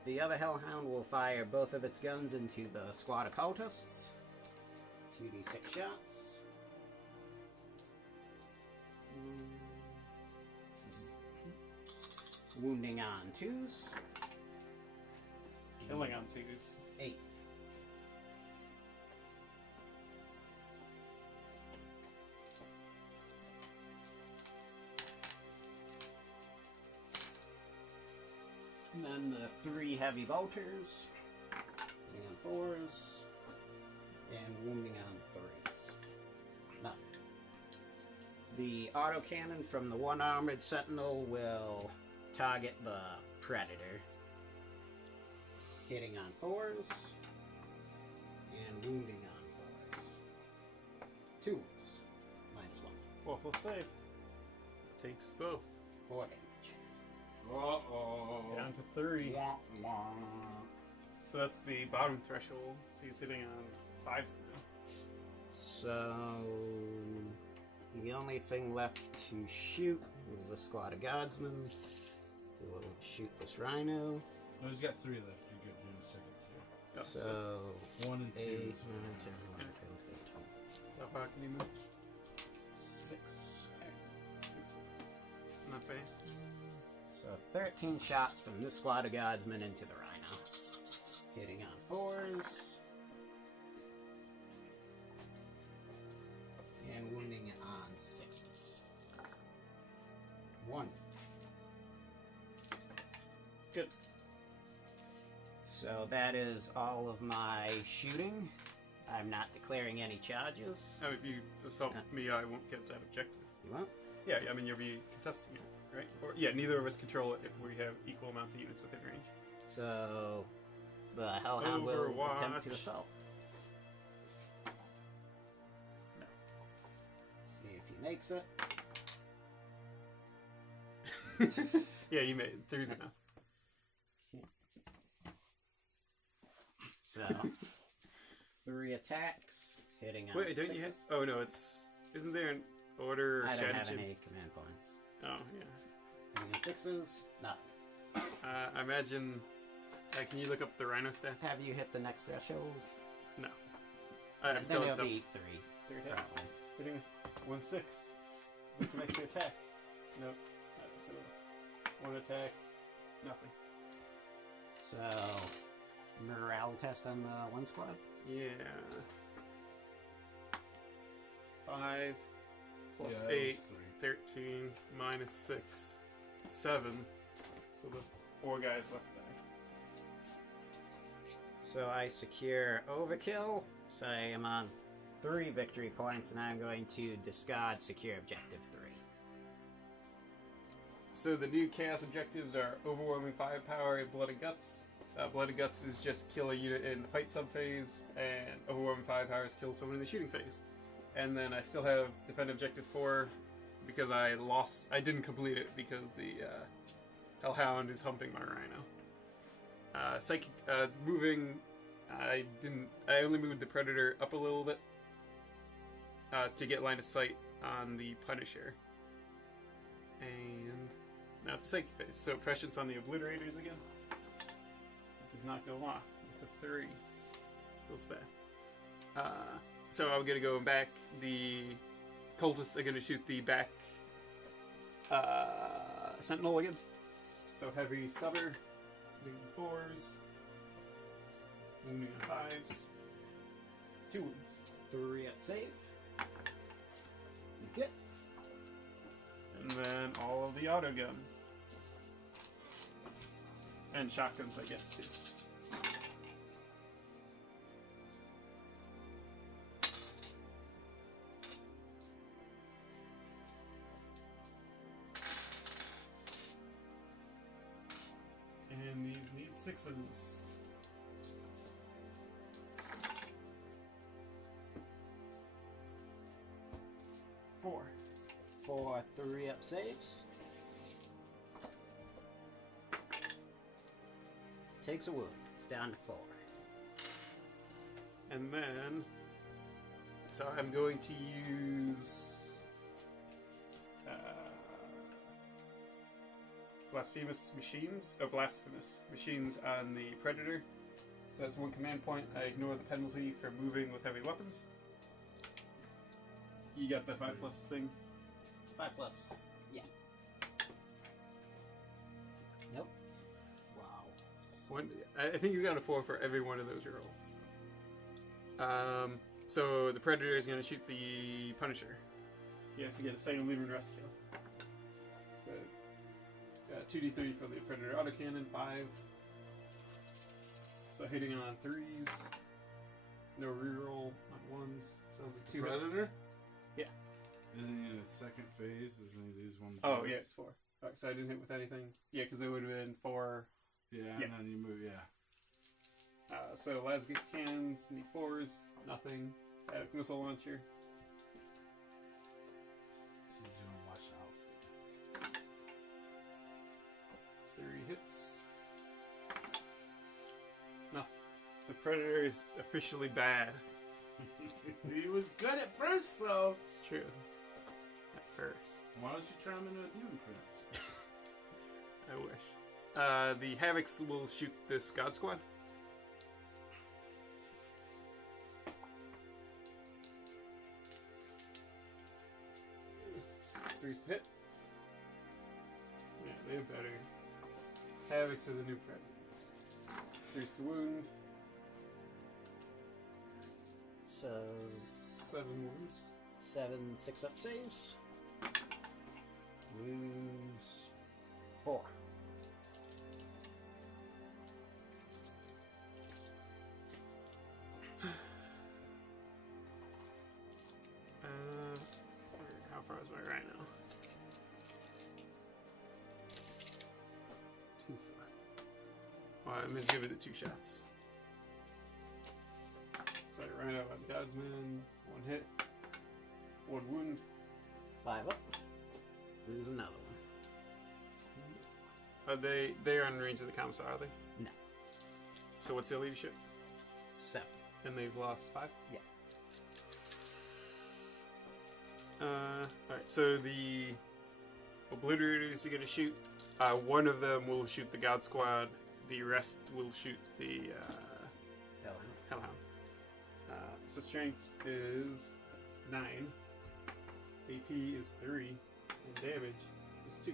The other Hellhound will fire both of its guns into the squad of cultists. 2d6 shots. Wounding on 2s. Killing on 2s. 8. And then the 3 heavy bolters. And 4s. And wounding on 3s. Nothing. The autocannon from the 1 armored sentinel will target the predator. Hitting on 4s. And wounding on 4s. 2s. -1. 4+ save. Takes both. 4 damage. Down to 3. Wah, wah. So that's the bottom threshold. So he's hitting on 5s now. So the only thing left to shoot is a squad of guardsmen. Who will shoot this rhino. No, he's got 3 left. You're good. You're in the second tier. Yep. So 1 and 2. 8, 9, 10, is 11, 12, 13. So how can you move? 6. Not bad. So 13 shots from this squad of guardsmen into the rhino. Hitting on 4s. And wounding on 6s. 1. Good. So that is all of my shooting. I'm not declaring any charges. Now, if you assault me, I won't get that objective. You won't? Yeah, I mean, you'll be contesting it, right? Or yeah, neither of us control it if we have equal amounts of units within range. So the Hellhound will attempt to Overwatch. assault. No. See if he makes it. Yeah, you made 3's enough. So 3 attacks, hitting on Wait, don't you have? 6s. Oh no, it's isn't there an order or I don't have strategy? any command points. Oh yeah. Hitting on 6s, nothing. I imagine. Can you look up the Rhino stat? Have you hit the next threshold? No. I'm Then still it'll at some. be 3. 3 hits. Probably. Hitting is 1/6. What's an extra attack? Nope. So 1 attack, nothing. So morale test on the 1 squad. Yeah. 5 plus Yeah, that 8, was 3. 13 minus 6, 7. So the 4 guys left there. So I secure overkill. So I am on 3 victory points, and I'm going to discard secure objective 3. So the new chaos objectives are overwhelming firepower and blood and guts. Blood and guts is just kill a unit in the fight subphase, and overwhelming firepower is kill someone in the shooting phase. And then I still have defend objective 4 because I didn't complete it because the Hellhound is humping my Rhino. Psychic moving, I only moved the Predator up a little bit to get line of sight on the Punisher. And now it's Psychic phase. So prescience on the Obliterators again. It does not go off with the 3. Feels bad. So I'm gonna go back. The cultists are gonna shoot the back sentinel again. So heavy stubber, hitting 4s, wounding on 5s, 2 wounds. 3 up save. He's good. And then all of the auto guns. And shotguns, I guess, too. And these need 6s. Four. 4 3 up saves. Takes a wound. It's down to 4. And then, so I'm going to use blasphemous machines on the Predator. So that's 1 command point. I ignore the penalty for moving with heavy weapons. You got the 5+ thing. 5+. Yeah. Nope. Wow. I think you got a 4 for every one of those rolls. So the Predator is going to shoot the Punisher. He has to get a second Lumen Rescue. So 2d3 for the Predator autocannon, 5. So hitting on 3s. No reroll on 1s. So only 2 hits. Predator? Yeah. Isn't he in his second phase? Isn't he these one? Oh, yeah, it's 4. Alright, so I didn't hit with anything. Yeah, because it would have been 4. Yeah, Yeah. and then you move, yeah. So Lasgate cannons, need 4s, nothing. Missile launcher. See, you don't watch out. 3 hits. No. The Predator is officially bad. He was good at first, though. It's true. At first. Why don't you turn him into a demon prince? I wish. The Havocs will shoot this God Squad. Threes to hit. Yeah, they're better. Havocs are the new Predators. 3s to wound. So 7 wounds. 7 6-up saves. Wounds 4. How far is my right now? Too far. Well, I'm gonna give it the 2 shots. Sight Rhino on Godsman. 1 hit. 1 wound. 5 up. Lose another one. Are they are in range of the commissar, are they? No. So what's their leadership? 7. And they've lost 5? Yeah. Alright, so the Obliterators are going to shoot. One of them will shoot the God Squad. The rest will shoot the Hellhound. So strength is 9. AP is 3. And damage is 2.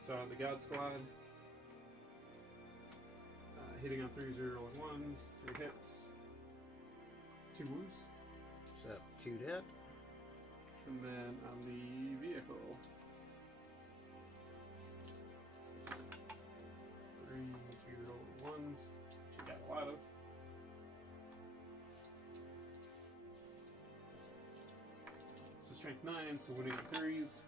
So on the God Squad, hitting on 3s, rolling 1s, 3 hits, 2 wounds. So 2 dead. And then on the vehicle, 3 rolling 1s, which you got a lot of. So strength 9, so winning on 3s,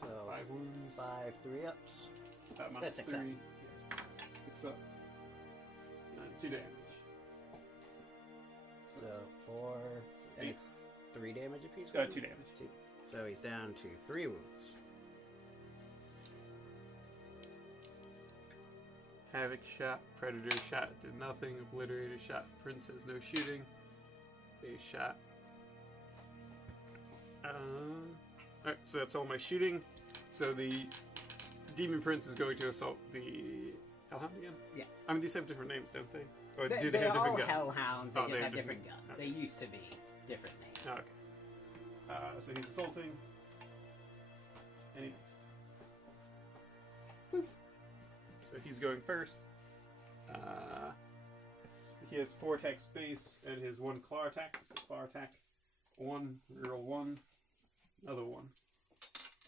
So 5 wounds, 5 3-ups. minus 6 3, up. yeah. 6 up, and 2 damage. So that's 4. so And 8. it's 3 damage apiece? 2 damage. 2. So he's down to 3 wounds. Havoc shot, Predator shot, did nothing, Obliterator shot, Prince has no shooting, they shot. Alright, so that's all my shooting. So the Demon Prince is going to assault the Hellhound again? Yeah. I mean, these have different names, don't they? Or They, do they they're have all different guns? hellhounds. They Oh, just they have have different different- guns. okay. They used to be different names. Oh, okay. So he's assaulting. And he Boop. So he's going first. He has 4 attack space and his 1 claw attack. So claw attack 1, reroll 1, another 1.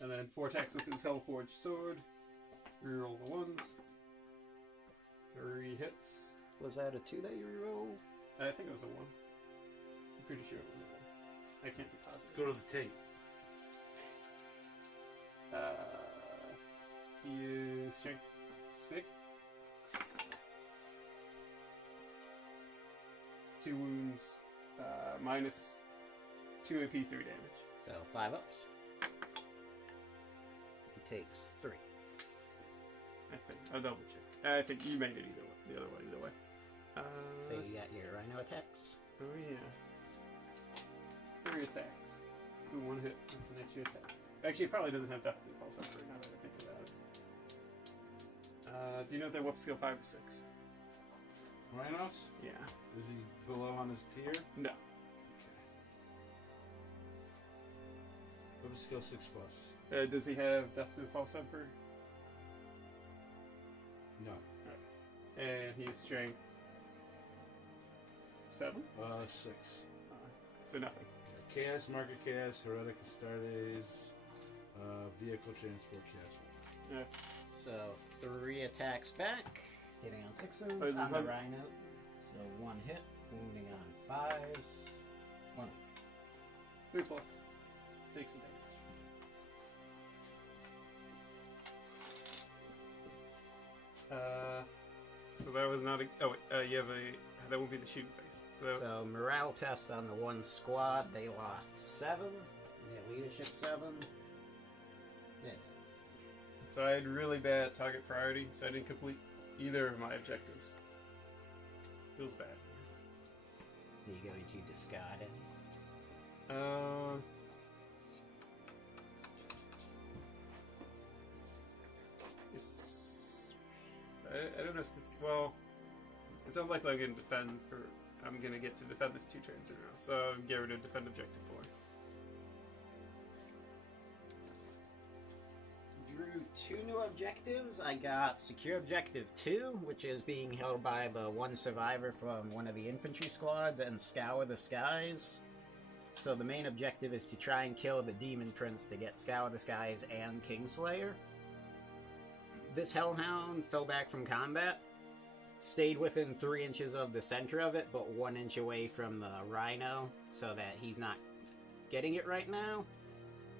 And then 4 attacks with his Hellforged sword. Reroll the 1s. 3 hits. Was that a 2 that you rerolled? I think it was a 1. I'm pretty sure it was a 1. I can't be positive. Go to the tape. He is strength 6. 2 wounds, minus 2 AP, 3 damage. So 5 ups. He takes 3. I think. I'll double check. I think you made it either way. The other way, either way. So you got your rhino attacks. Oh yeah. 3 attacks. Ooh, 1 hit. That's an extra attack. Actually, it probably doesn't have death to the pulse up right now that I think about it. Do you know if they're weapon skill 5 or 6? Rhinos? Yeah. Is he below on his tier? No. Okay. Weapon skill 6 plus. Does he have death to the pulse emperor? No. And he is strength 7? 6. So nothing. Chaos, Market Chaos, Heretic Astartes, Vehicle transport castle. Yeah. So 3 attacks back, hitting on 6s Oh, is this on the on- rhino. So 1 hit, wounding on 5s. 1. 3 plus. Takes some damage. So that was not a. Oh, wait, you have a. That won't be the shooting phase. So, So morale test on the 1 squad, they lost 7. Yeah, leadership 7. Yeah. so I had really bad target priority, so I didn't complete either of my objectives. Feels bad. Are you going to discard any? It's, I don't know. Well, it's unlikely I'm going to defend for. I'm going to get to defend this 2 turns in a row. So get rid of defend objective 4. Drew 2 new objectives. I got secure objective 2, which is being held by the 1 survivor from one of the infantry squads, and scour the skies. So the main objective is to try and kill the demon prince to get scour the skies and Kingslayer. This hellhound fell back from combat, stayed within 3 inches of the center of it, but 1 inch away from the rhino, so that he's not getting it right now.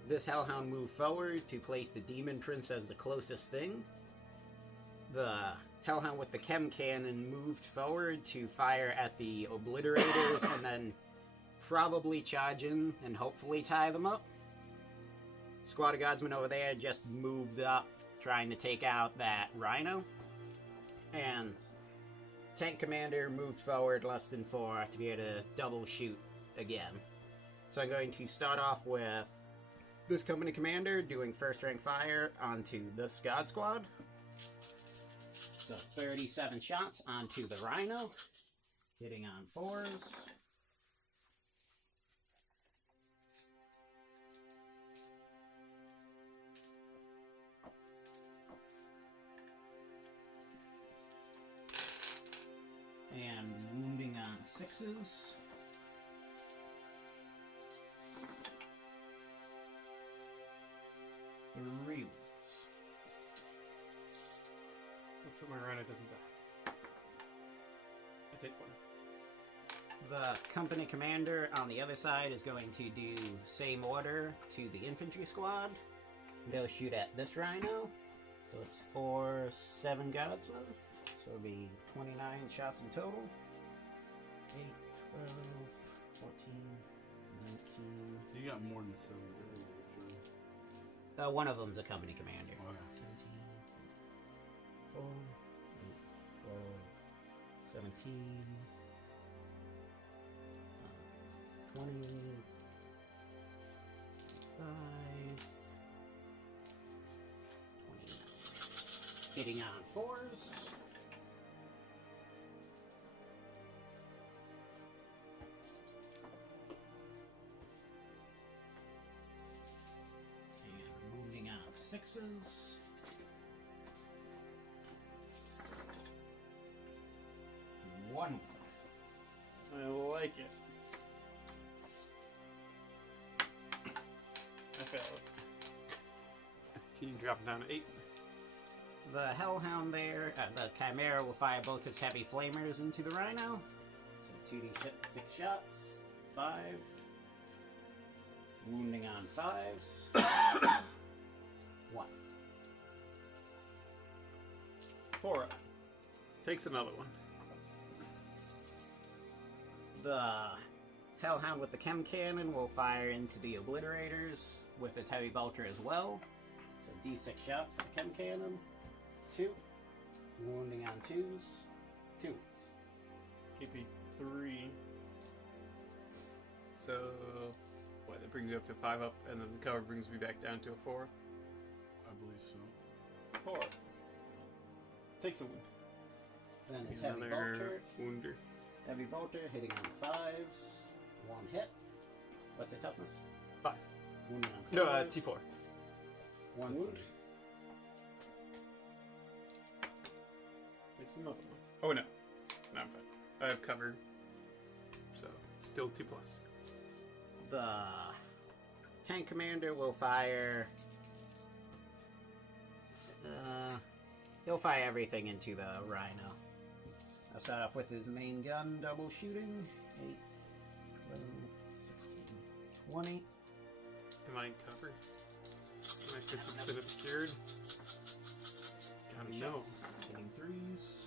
This hellhound moved forward to place the demon prince as the closest thing. The hellhound with the chem cannon moved forward to fire at the obliterators and then probably charge in and hopefully tie them up. Squad of guardsmen over there just moved up, trying to take out that rhino. And tank commander moved forward less than 4 to be able to double shoot again. So I'm going to start off with this company commander doing first rank fire onto this god squad. So 37 shots onto the rhino, hitting on 4s. And wounding on 6s. Three. Let's hope my rhino doesn't die. I take 1. The company commander on the other side is going to do the same order to the infantry squad. They'll shoot at this rhino. So it's 4, 7 guardsmen. So it'll be 29 shots in total. 8, 12, 14, 19. You got more than 7 guys. One of them's a company commander. Oh, yeah. 17, 4, 8, 12, 17, 20, 5, 29. Hitting on 4s. And moving on 6s. One. I like it. I failed. Can you drop it down to 8? The Hellhound there, the Chimera will fire both its heavy flamers into the Rhino. So 2d6 shots. 5. Wounding on 5s. 1. 4. Takes another one. The Hellhound with the Chem Cannon will fire into the Obliterators with its heavy bolter as well. So d6 shots for the Chem Cannon. 2. Wounding on 2s. 2. KP 3. So, what, that brings me up to 5 up, and then the cover brings me back down to a 4. I believe so. 4. Takes a wound. Then it's heavy Another bolter. wounder. Heavy bolter hitting on 5s. 1 hit. What's the toughness? 5. Wounding on 5s. No, T4. 1 wound. Takes another one. Oh, no. No, I'm fine. I have cover. So, still 2+. The tank commander will fire He'll fire everything into the Rhino. I'll start off with his main gun, double shooting. 8, 12, 16, 20. Am I in cover? Am I 50% obscured? Gotta know. Hitting 3s.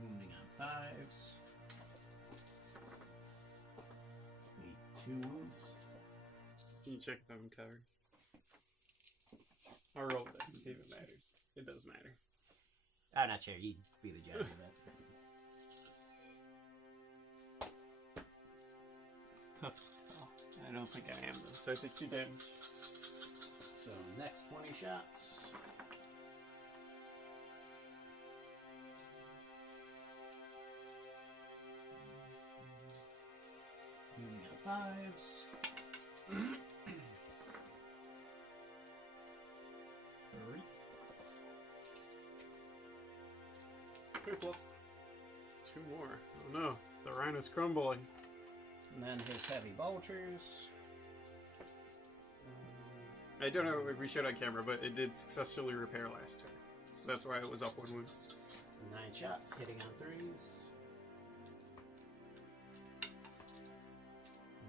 Wounding on 5s. Need 2s. Can you check if I'm in cover? I'll roll this to see if it matters. It does matter. I'm not sure. You'd be the judge of that. It's tough. Oh, I don't think I am though. So I take 2 damage. So, next 20 shots. Moving on 5s. 3. 2 plus 2 more. Oh no, the Rhino's crumbling. And then his heavy bolters. I don't know if we showed on camera, but it did successfully repair last turn. So that's why it was up 1 wound. 9 shots, hitting on 3s.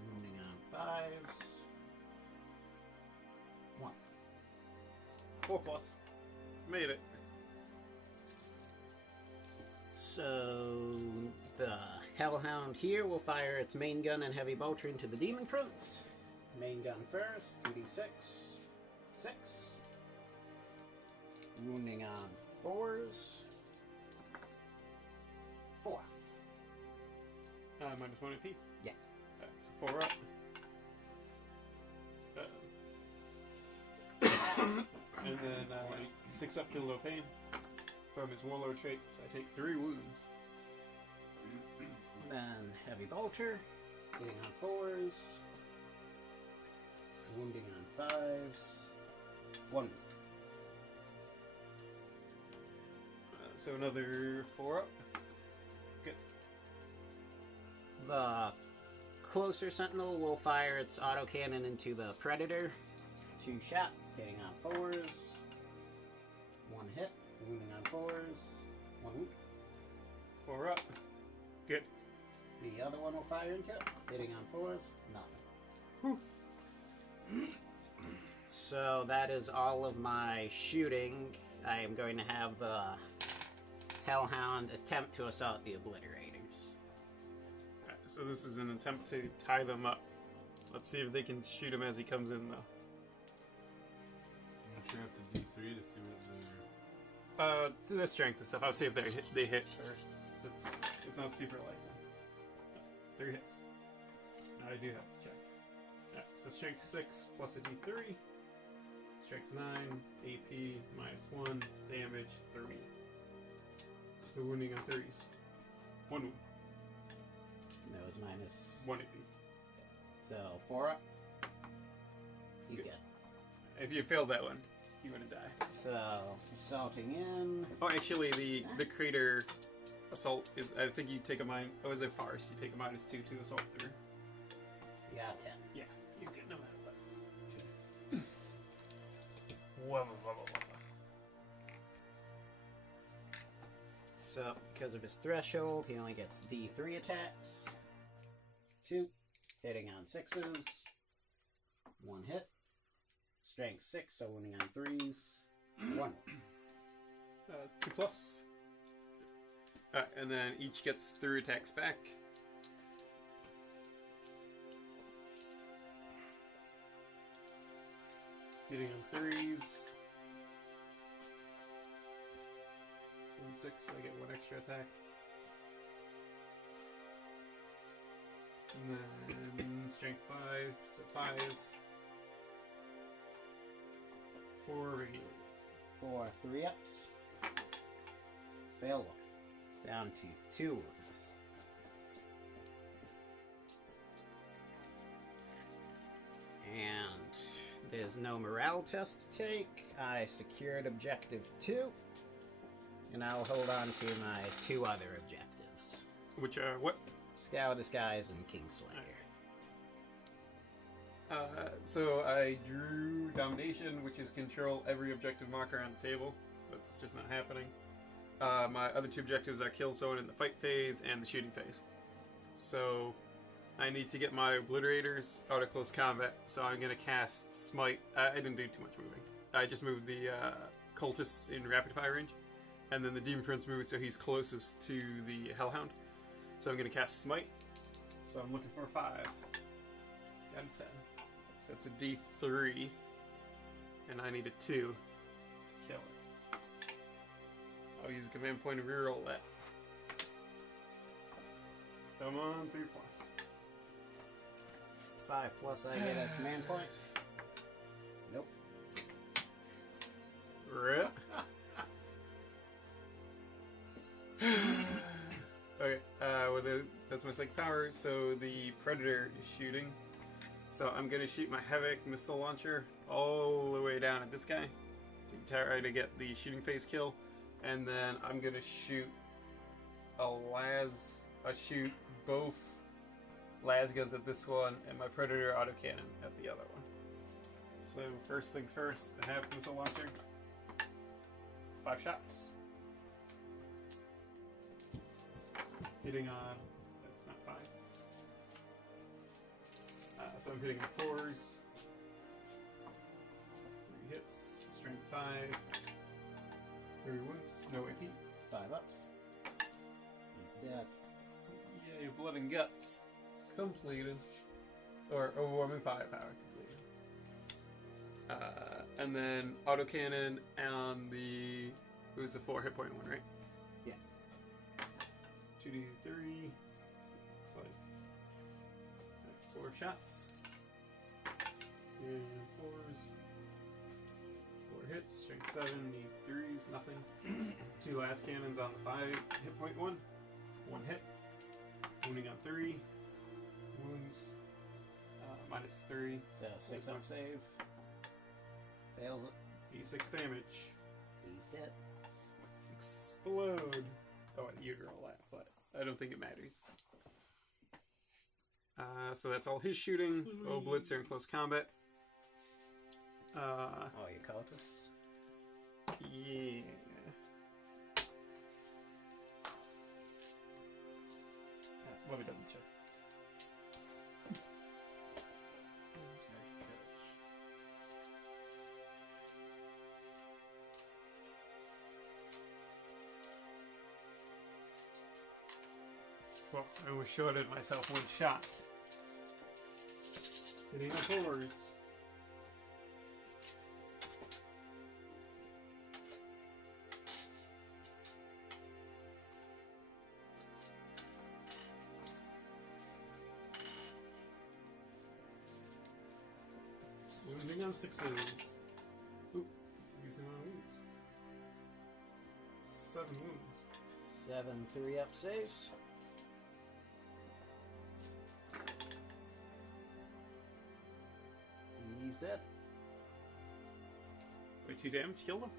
Wounding on 5s. 1. 4 plus. Made it. So the Hellhound here will fire its main gun and heavy bolter into the Demon Prince. Main gun first, 2d6. 6. Wounding on 4s. 4. Minus 1 AP. Yeah. So 4 up. And then 6 up, feel no pain from his Warlord trait. So I take 3 wounds. Then heavy bolter, hitting on 4s. Wounding on 5s. 1. So another 4 up. Good. The closer sentinel will fire its autocannon into the Predator. 2 shots, hitting on 4s. 1 hit, wounding on 4s. 1 wound. 4 up. Good. The other one will fire into it, hitting on 4s. Nothing. Whew. So that is all of my shooting. I am going to have the Hellhound attempt to assault the Obliterators. Alright, so this is an attempt to tie them up. Let's see if they can shoot him as he comes in, though. I'm sure I have to D3 to see what they're... The strength and stuff. I'll see if they hit first. It's not super likely. 3 hits. Now I do have to check. Alright, so strength 6 plus a D3. Strength 9, AP, minus 1, damage 3. So wounding on 3s. 1 wound. That was minus 1 AP. So 4 up. He's Good. good. If you failed that one, you would have died. So assaulting in. Oh, actually, the crater assault is. I think you take a mine. Oh, is it farce? You take a minus 2 to assault through. Yeah, 10. Yeah, you're good no matter what. Whoa. So because of his threshold, he only gets D3 attacks. 2 hitting on 6s. 1 hit. Strength 6, so wounding on 3s. 1. 2 plus. And then each gets 3 attacks back. Hitting on 3s. And 6, I get 1 extra attack. And then strength 5, so 5s. 4 regulars. 4 3-ups. Fail 1. It's down to 2 wounds. And there's no morale test to take. I secured objective 2. And I'll hold on to my 2 other objectives. Which are what? Scour Disguise and Kingslayer. So I drew Domination, which is control every objective marker on the table. That's just not happening. My other two objectives are kill someone in the fight phase and the shooting phase. So I need to get my obliterators out of close combat. So I'm going to cast Smite. I didn't do too much moving. I just moved the cultists in rapid fire range. And then the Demon Prince moved so he's closest to the Hellhound. So I'm going to cast Smite. So I'm looking for a 5. Got a 10. So it's a D3. And I need a 2 to kill it. I'll use a command point to reroll that. Come on, 3+. 5 plus I get a command point. Nope. Rip. Okay, that's my psychic power, so the Predator is shooting. So I'm gonna shoot my Havoc missile launcher all the way down at this guy to try to get the shooting phase kill. And then I'm gonna shoot I shoot both las guns at this one and my Predator autocannon at the other one. So first things first, the Havoc missile launcher. 5 shots. Hitting on, that's not 5. So I'm hitting on 4s. 3 hits, strength 5. 3 wounds, no AP. 5 ups. He's dead. Yay, blood and guts. Completed. Or overwhelming firepower completed. And then autocannon on the... It was the 4 hit point one, right? Yeah. 2d3. Looks like 4 shots. And 4s. 4 hits. Strength 7. Need 3s. Nothing. 2 last cannons on the 5 hit point one. 1 hit. Wounding on 3. Wounds. -3. So 6 up save. Fails it. D6 damage. He's dead. Explode. Oh, you'd roll that, but I don't think it matters. So that's all his shooting. Oblitzer in close combat. All your cultists. Yeah. Let me double check. Nice coach. Well, I was shorted myself 1 shot. Hitting the 4s. Wounding on 6s. Oop, it's a decent amount of wounds. 7 wounds. 7 3 up saves. He's dead. Wait, 2 damage? Killed him?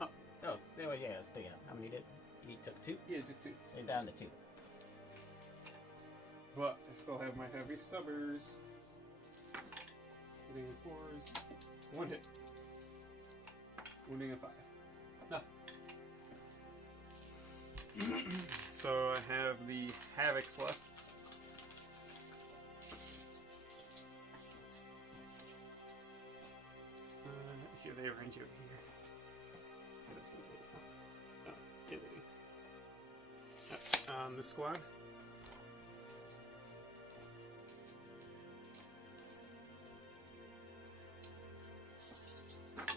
Oh, there was, yeah, let's take out. How many did? He took 2? Yeah, took 2. So you're down to 2. But I still have my heavy stubbers. Hitting the 4s. 1 hit. Wounding a 5. Nothing. So I have the Havocs left. Here they arrange you here. Oh, yeah, they do. On the squad.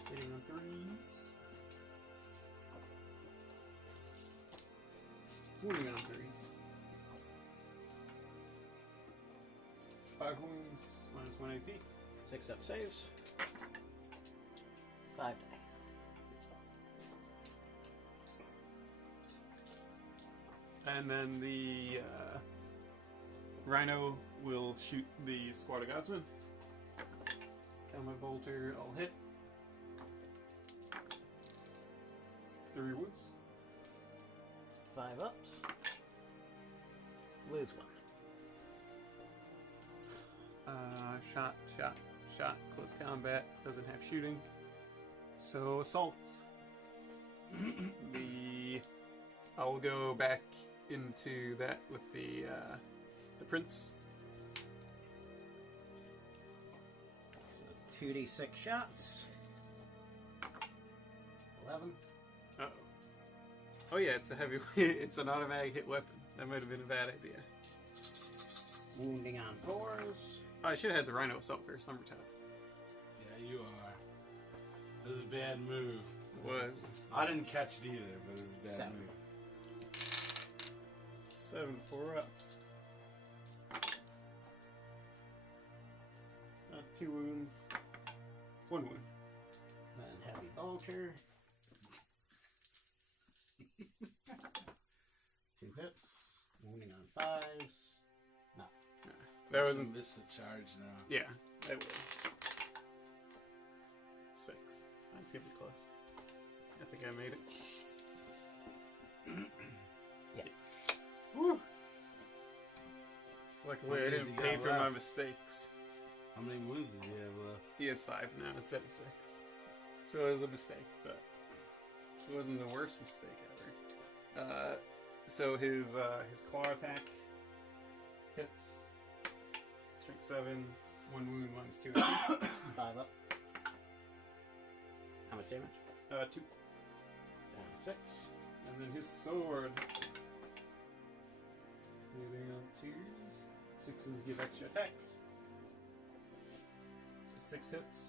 Hitting on 3s. Wounding on 3s. 5 wounds, -1 AP. 6 up saves. 5 die. And then the Rhino will shoot the squad of guardsmen. Count my bolter, I'll hit. 3 wounds. 5 ups. Lose 1. Shot, shot, shot. Close combat. Doesn't have shooting. So assaults. I'll go back into that with the prince. So 2d6 shots. 11. Uh-oh. Oh yeah, it's a heavy. It's an automatic hit weapon. That might have been a bad idea. Wounding on 4s. Oh, I should have had the rhino assault first. Number 10. Yeah, you are. This is a bad move. Was I didn't catch it either, but it was a bad 7. move. 7 4-ups. 2 wounds. 1 wound. Then heavy bolter. 2 hits. Wounding on 5s. No. That wasn't. This the charge now. Yeah, that would. 6. That's gonna be close. I think I made it. Yeah. Woo! Luckily, I How many didn't does he pay got for my left? mistakes. How many wounds does he have left? He has 5 now instead of 6. So it was a mistake, but it wasn't the worst mistake ever. So his claw attack hits. Strength 7, 1 wound, minus 2. 5 up. How much damage? 2. Down to 6. And then his sword. Hitting on 2s. 6s give extra attacks. So 6 hits.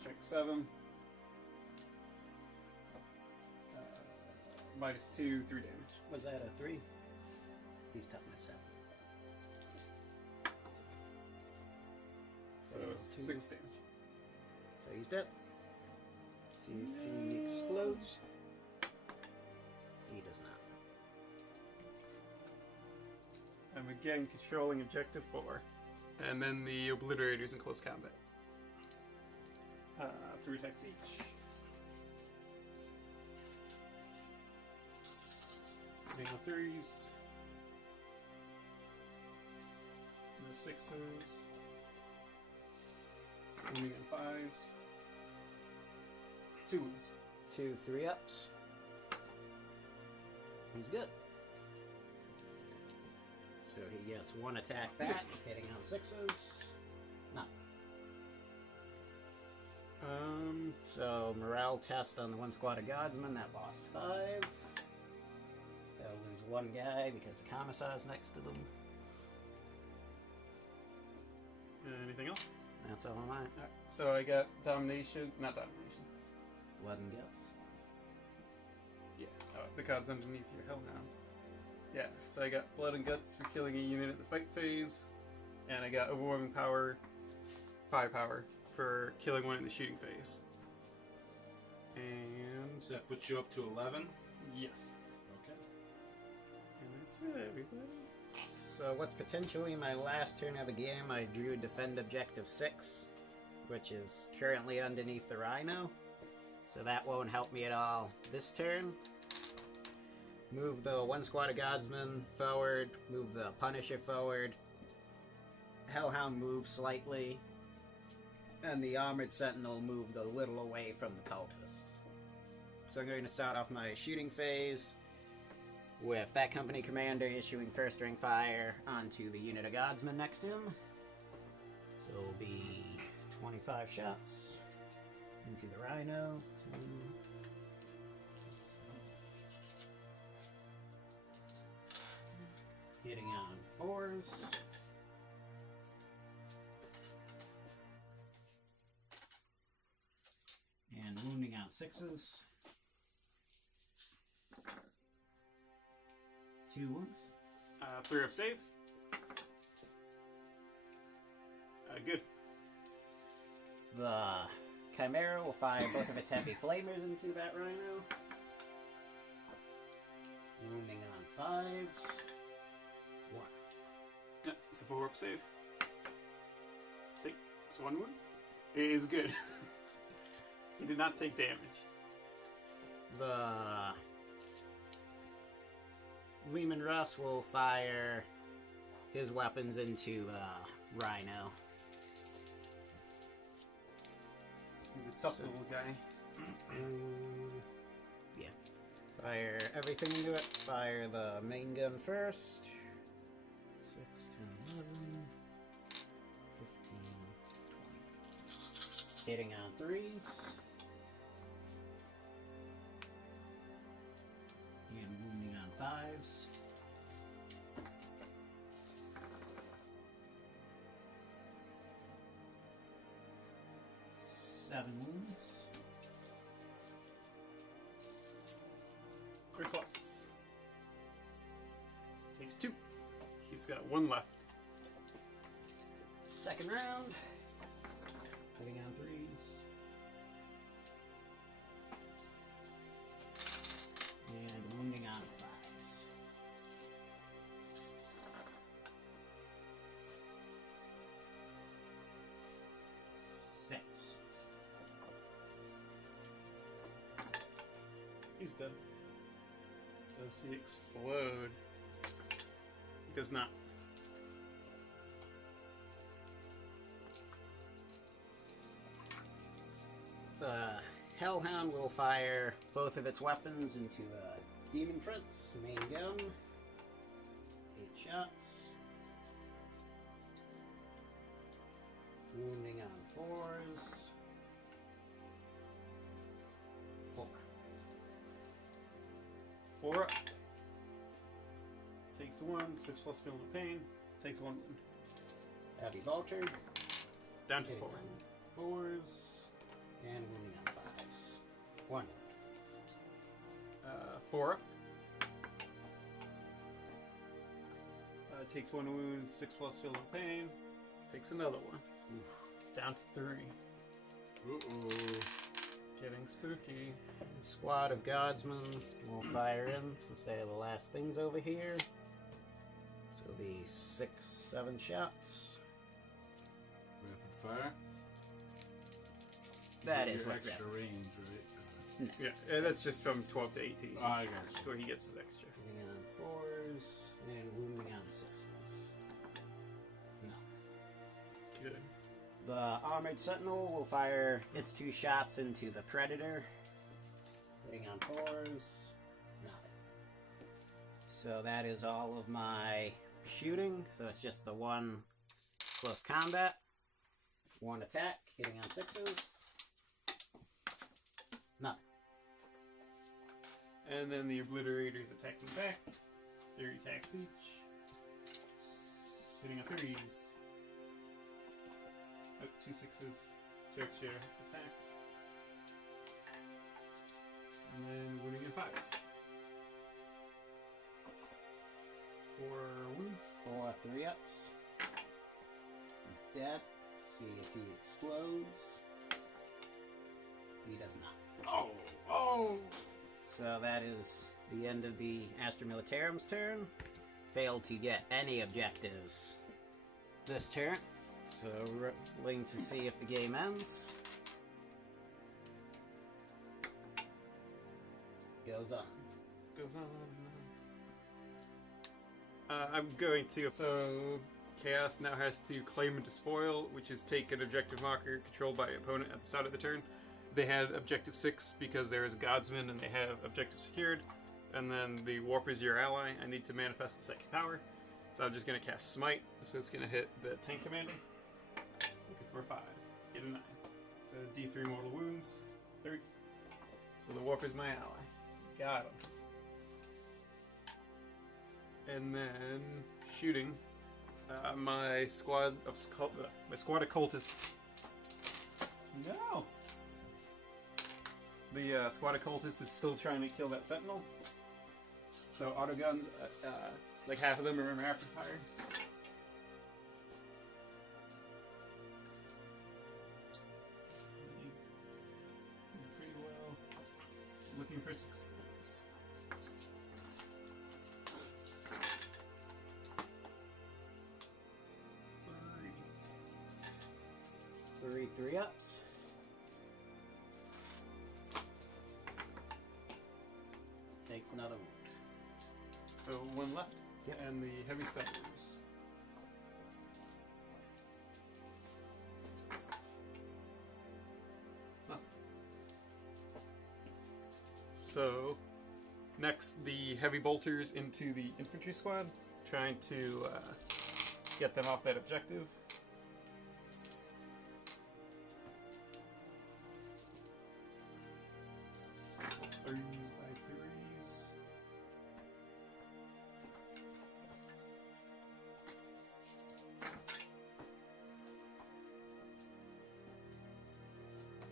Strength 7. Minus 2, 3 damage. Was that a 3? He's toughness 7. So 6 damage. So he's dead. See if he explodes. He does not. I'm again controlling objective 4. And then the obliterators in close combat. 3 attacks each. Hitting on 3s. No 6s. Wounding on 5s. 2 wounds. 2 3-ups. He's good. So he gets 1 attack back, hitting on 6s. No. So morale test on the 1 squad of guardsmen that lost 5. They'll lose 1 guy because the commissar's next to them. Anything else? That's all mine. Alright, so I got domination, not domination. Blood and guts. Yeah, the card's underneath your hellhound. Yeah, so I got blood and guts for killing a unit at the fight phase, and I got overwhelming power, firepower for killing one in the shooting phase. And So that puts you up to 11? yes, Okay. and that's it, everybody. So what's potentially my last turn of the game, I drew defend objective 6, which is currently underneath the rhino. So that won't help me at all this turn. Move the 1 squad of guardsmen forward, move the Punisher forward. Hellhound moves slightly, and the Armored Sentinel moved a little away from the cultists. So I'm going to start off my shooting phase with that company commander issuing first ring fire onto the unit of guardsmen next to him. So it'll be 25 shots into the rhino. Hitting on 4s. And wounding on 6s. 2 wounds. 3 up save. Good. The Chimera will fire both of its heavy flamers into that rhino. Wounding on 5s. 1. Yeah, it's a 4 up save. It's 1 wound. It is good. He did not take damage. The Lehman Russ will fire his weapons into Rhino. Tough So- little guy. Yeah. Fire everything into it. Fire the main gun first. 6, 10, 11, 15, 20. Hitting on 3s. And wounding on 5s. Seven wounds. 3 plus. Takes 2. He's got 1 left. Second round. Hitting on 3s. And wounding on 5s. Six. He's dead. Does he explode? He does not. The Hellhound will fire both of its weapons into the Demon Prince main gun. 8 shots. Wounding on 4s. 4. 4 up. Takes 1. 6 plus feeling of pain. Takes 1 wound. Heavy Vulture. Down to Hitting 4. on 4s. And wounding on 5s. 1. 4 up. Takes 1 wound. 6 plus feeling of pain. Takes another 1. Down to 3. Uh-oh. Getting spooky. A squad of guardsmen will fire in since they are the last things over here. So it'll be 6, 7 shots. Rapid fire. That Your is what extra rapid- range, right? Yeah, that's just from 12 to 18. Oh, I got That's you. where he gets his extra. Hitting on 4s and wounding on 6s. No. Good. The Armored Sentinel will fire its 2 shots into the Predator. Hitting on 4s. Nothing. So that is all of my shooting. So it's just the 1 close combat. 1 attack, hitting on 6s. Nothing. And then the Obliterators attack them back. 30 attacks each. Hitting on 30s. Oh, 2 6s. 2 extra attacks. And then wounding in 5s. 4 wounds. 4 3-ups. He's dead. See if he explodes. He does not. Oh! Oh! So that is the end of the Astra Militarum's turn. Failed to get any objectives this turn. So rolling to see if the game ends. Goes on. Goes on. I'm going to. So, Chaos now has to claim and despoil, which is take an objective marker controlled by an opponent at the start of the turn. They had objective 6 because there is a Godsman and they have objective secured. And then the Warp is your ally. I need to manifest the psychic power. So I'm just going to cast Smite. So it's going to hit the tank commander. It's looking for a 5. Get a 9. So D3 mortal wounds. 3. So the Warp is my ally. Got him. And then shooting. My squad of cultists. No. The squad of cultists is still trying to kill that sentinel. So auto guns, like half of them are rapid fire. Pretty well. Looking for success. Three 3-ups. Takes another one. So 1 left. Yep. And the heavy steppers. Nothing. So, next, the heavy bolters into the infantry squad, trying to get them off that objective. Threes by threes.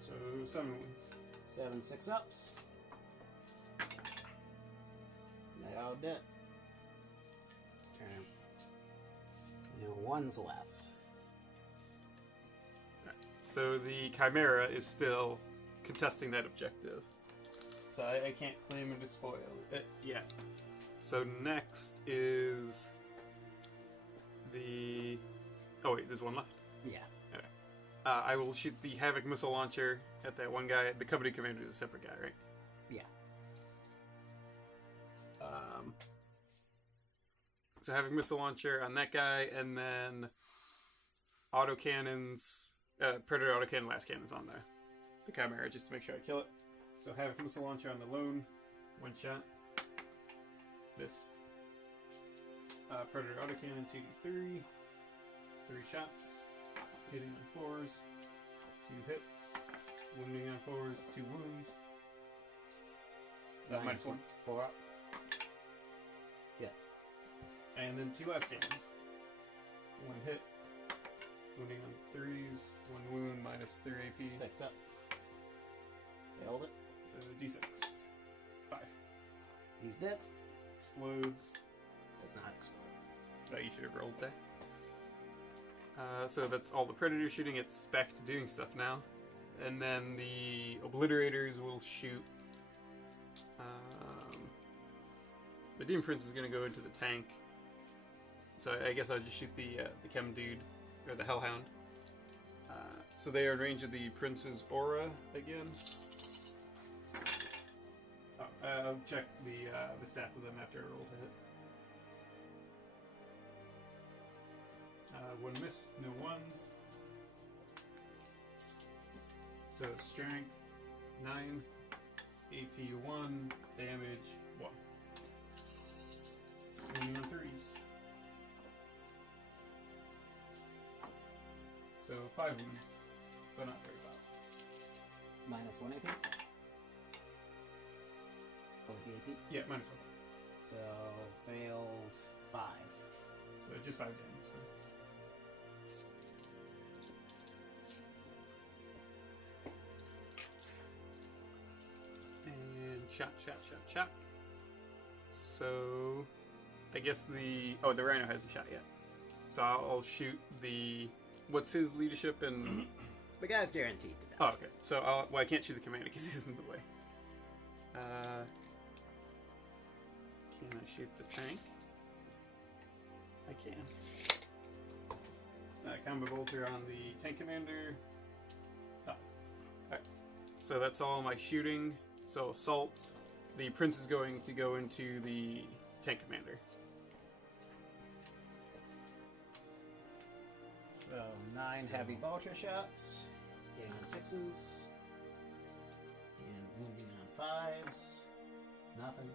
So 7 wins. 7 6-ups. They all did. Okay. Now one's left. So the Chimera is still contesting that objective. So I can't claim and despoil it yet. So next is the... Oh wait, there's one left. Yeah. Okay. I will shoot the Havoc missile launcher at that one guy. The company commander is a separate guy, right? Yeah. So Havoc missile launcher on that guy, and then autocannons, Predator autocannon last cannons on the Chimera, just to make sure I kill it. So Havoc missile launcher on the lone, 1 shot. This Predator autocannon 2d3, 3 shots, hitting on 4s, 2 hits, wounding on 4s, 2 wounds. -1. 4 up. And then 2 last cannons. 1 hit, wounding on 3s, 1 wound, -3 AP. 6 up. Failed it. So d6. 5. He's dead. Explodes. Does not explode. Oh, you should have rolled that. So that's all the Predator shooting. It's back to doing stuff now. And then the Obliterators will shoot. The Demon Prince is going to go into the tank. So I guess I'll just shoot the Chem Dude, or the Hellhound. So they are in range of the Prince's aura again. Oh, I'll check the stats of them after I roll to hit. 1 miss, no 1s. So strength 9, AP 1, damage 1. Wounding on 3s. So 5 wounds, but not very bad. -1 AP. What was the AP? Yeah, -1. So failed 5. So just 5 damage. So. And shot. So I guess the Rhino hasn't shot yet. So I'll shoot the. What's his leadership and? The guy's guaranteed to die. Oh, okay. So I can't shoot the commander because he's in the way. Can I shoot the tank? I can. Combo bolter on the tank commander. Oh. Alright. So that's all my shooting. So assault. The prince is going to go into the tank commander. So 9 heavy bolter shots, hitting on 6s, and wounding on 5s. Nothing.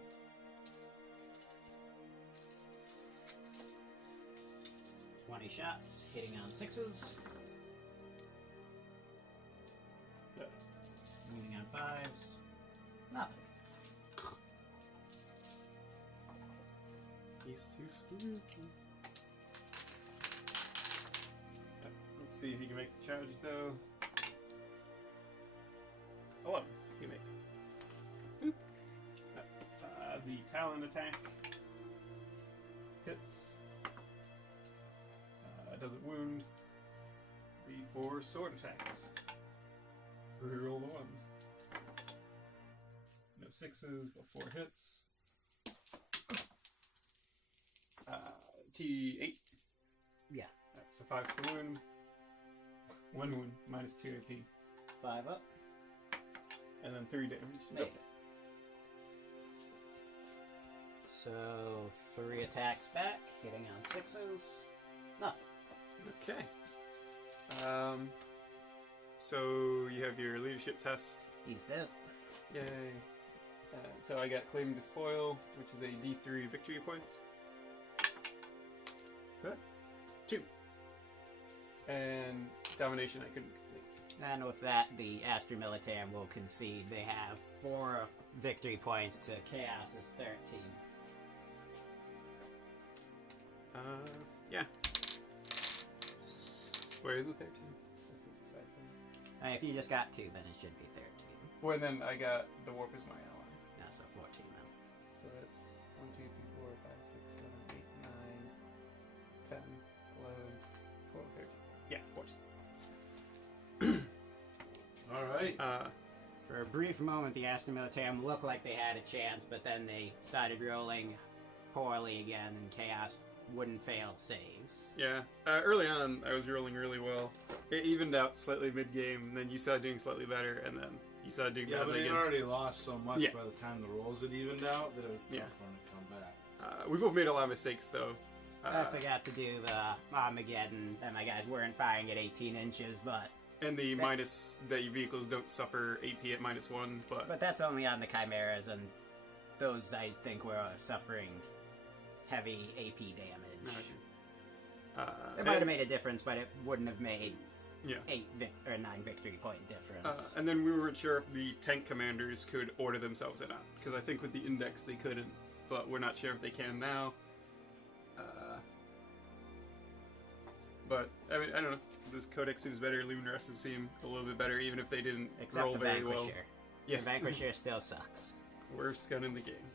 Twenty shots, hitting on 6s. Wounding on 5s. Nothing. He's too spooky. Let's see if he can make the charge though. 11. He make it. Boop. The Talon attack hits. Doesn't wound. The 4 sword attacks. Reroll the 1s. No 6s, but 4 hits. T8. Yeah. So 5's to wound. 1 wound, -2 AP. 5 up. And then 3 damage. Make it. So 3 attacks back, hitting on 6s. Nothing. Okay. So you have your leadership test. He's dead. Yay. So I got Claim to Spoil, which is a D3 victory points. Good. 2. And Domination I couldn't complete. And with that, the Astra Militarum will concede. They have 4 victory points to Chaos's 13. Yeah. Where is it? 13. This is the side thing. If you just got 2, then it should be 13. Well, and then I got the Warp as my ally. Yeah, so 14 then. So that's 1, 2, 3, 4, 5, 6, 7, 8, 9, 10, 11, 12, 13. Yeah, 14. Alright. For a brief moment, the Astra Militarum looked like they had a chance, but then they started rolling poorly again, and Chaos wouldn't fail saves. Yeah. Early on, I was rolling really well. It evened out slightly mid-game, and then you started doing slightly better, and then you started doing Yeah, but badly it again. already lost so much Yeah. by the time the rolls had evened out that it was tough Yeah. for him to come back. We both made a lot of mistakes, though. I forgot to do the Armageddon, and my guys weren't firing at 18 inches, but And the minus that your vehicles don't suffer AP at -1, but that's only on the Chimeras, and those I think were suffering heavy AP damage. It might have made a difference, but it wouldn't have made Yeah. 9 victory point difference. And then we weren't sure if the tank commanders could order themselves or not, because I think with the index they couldn't, but we're not sure if they can now. But I mean, I don't know. This Codex seems better. Luminescence seem a little bit better, even if they didn't Except roll the very Vanquisher. well. Yeah, The Vanquisher still sucks. worst gun in the game.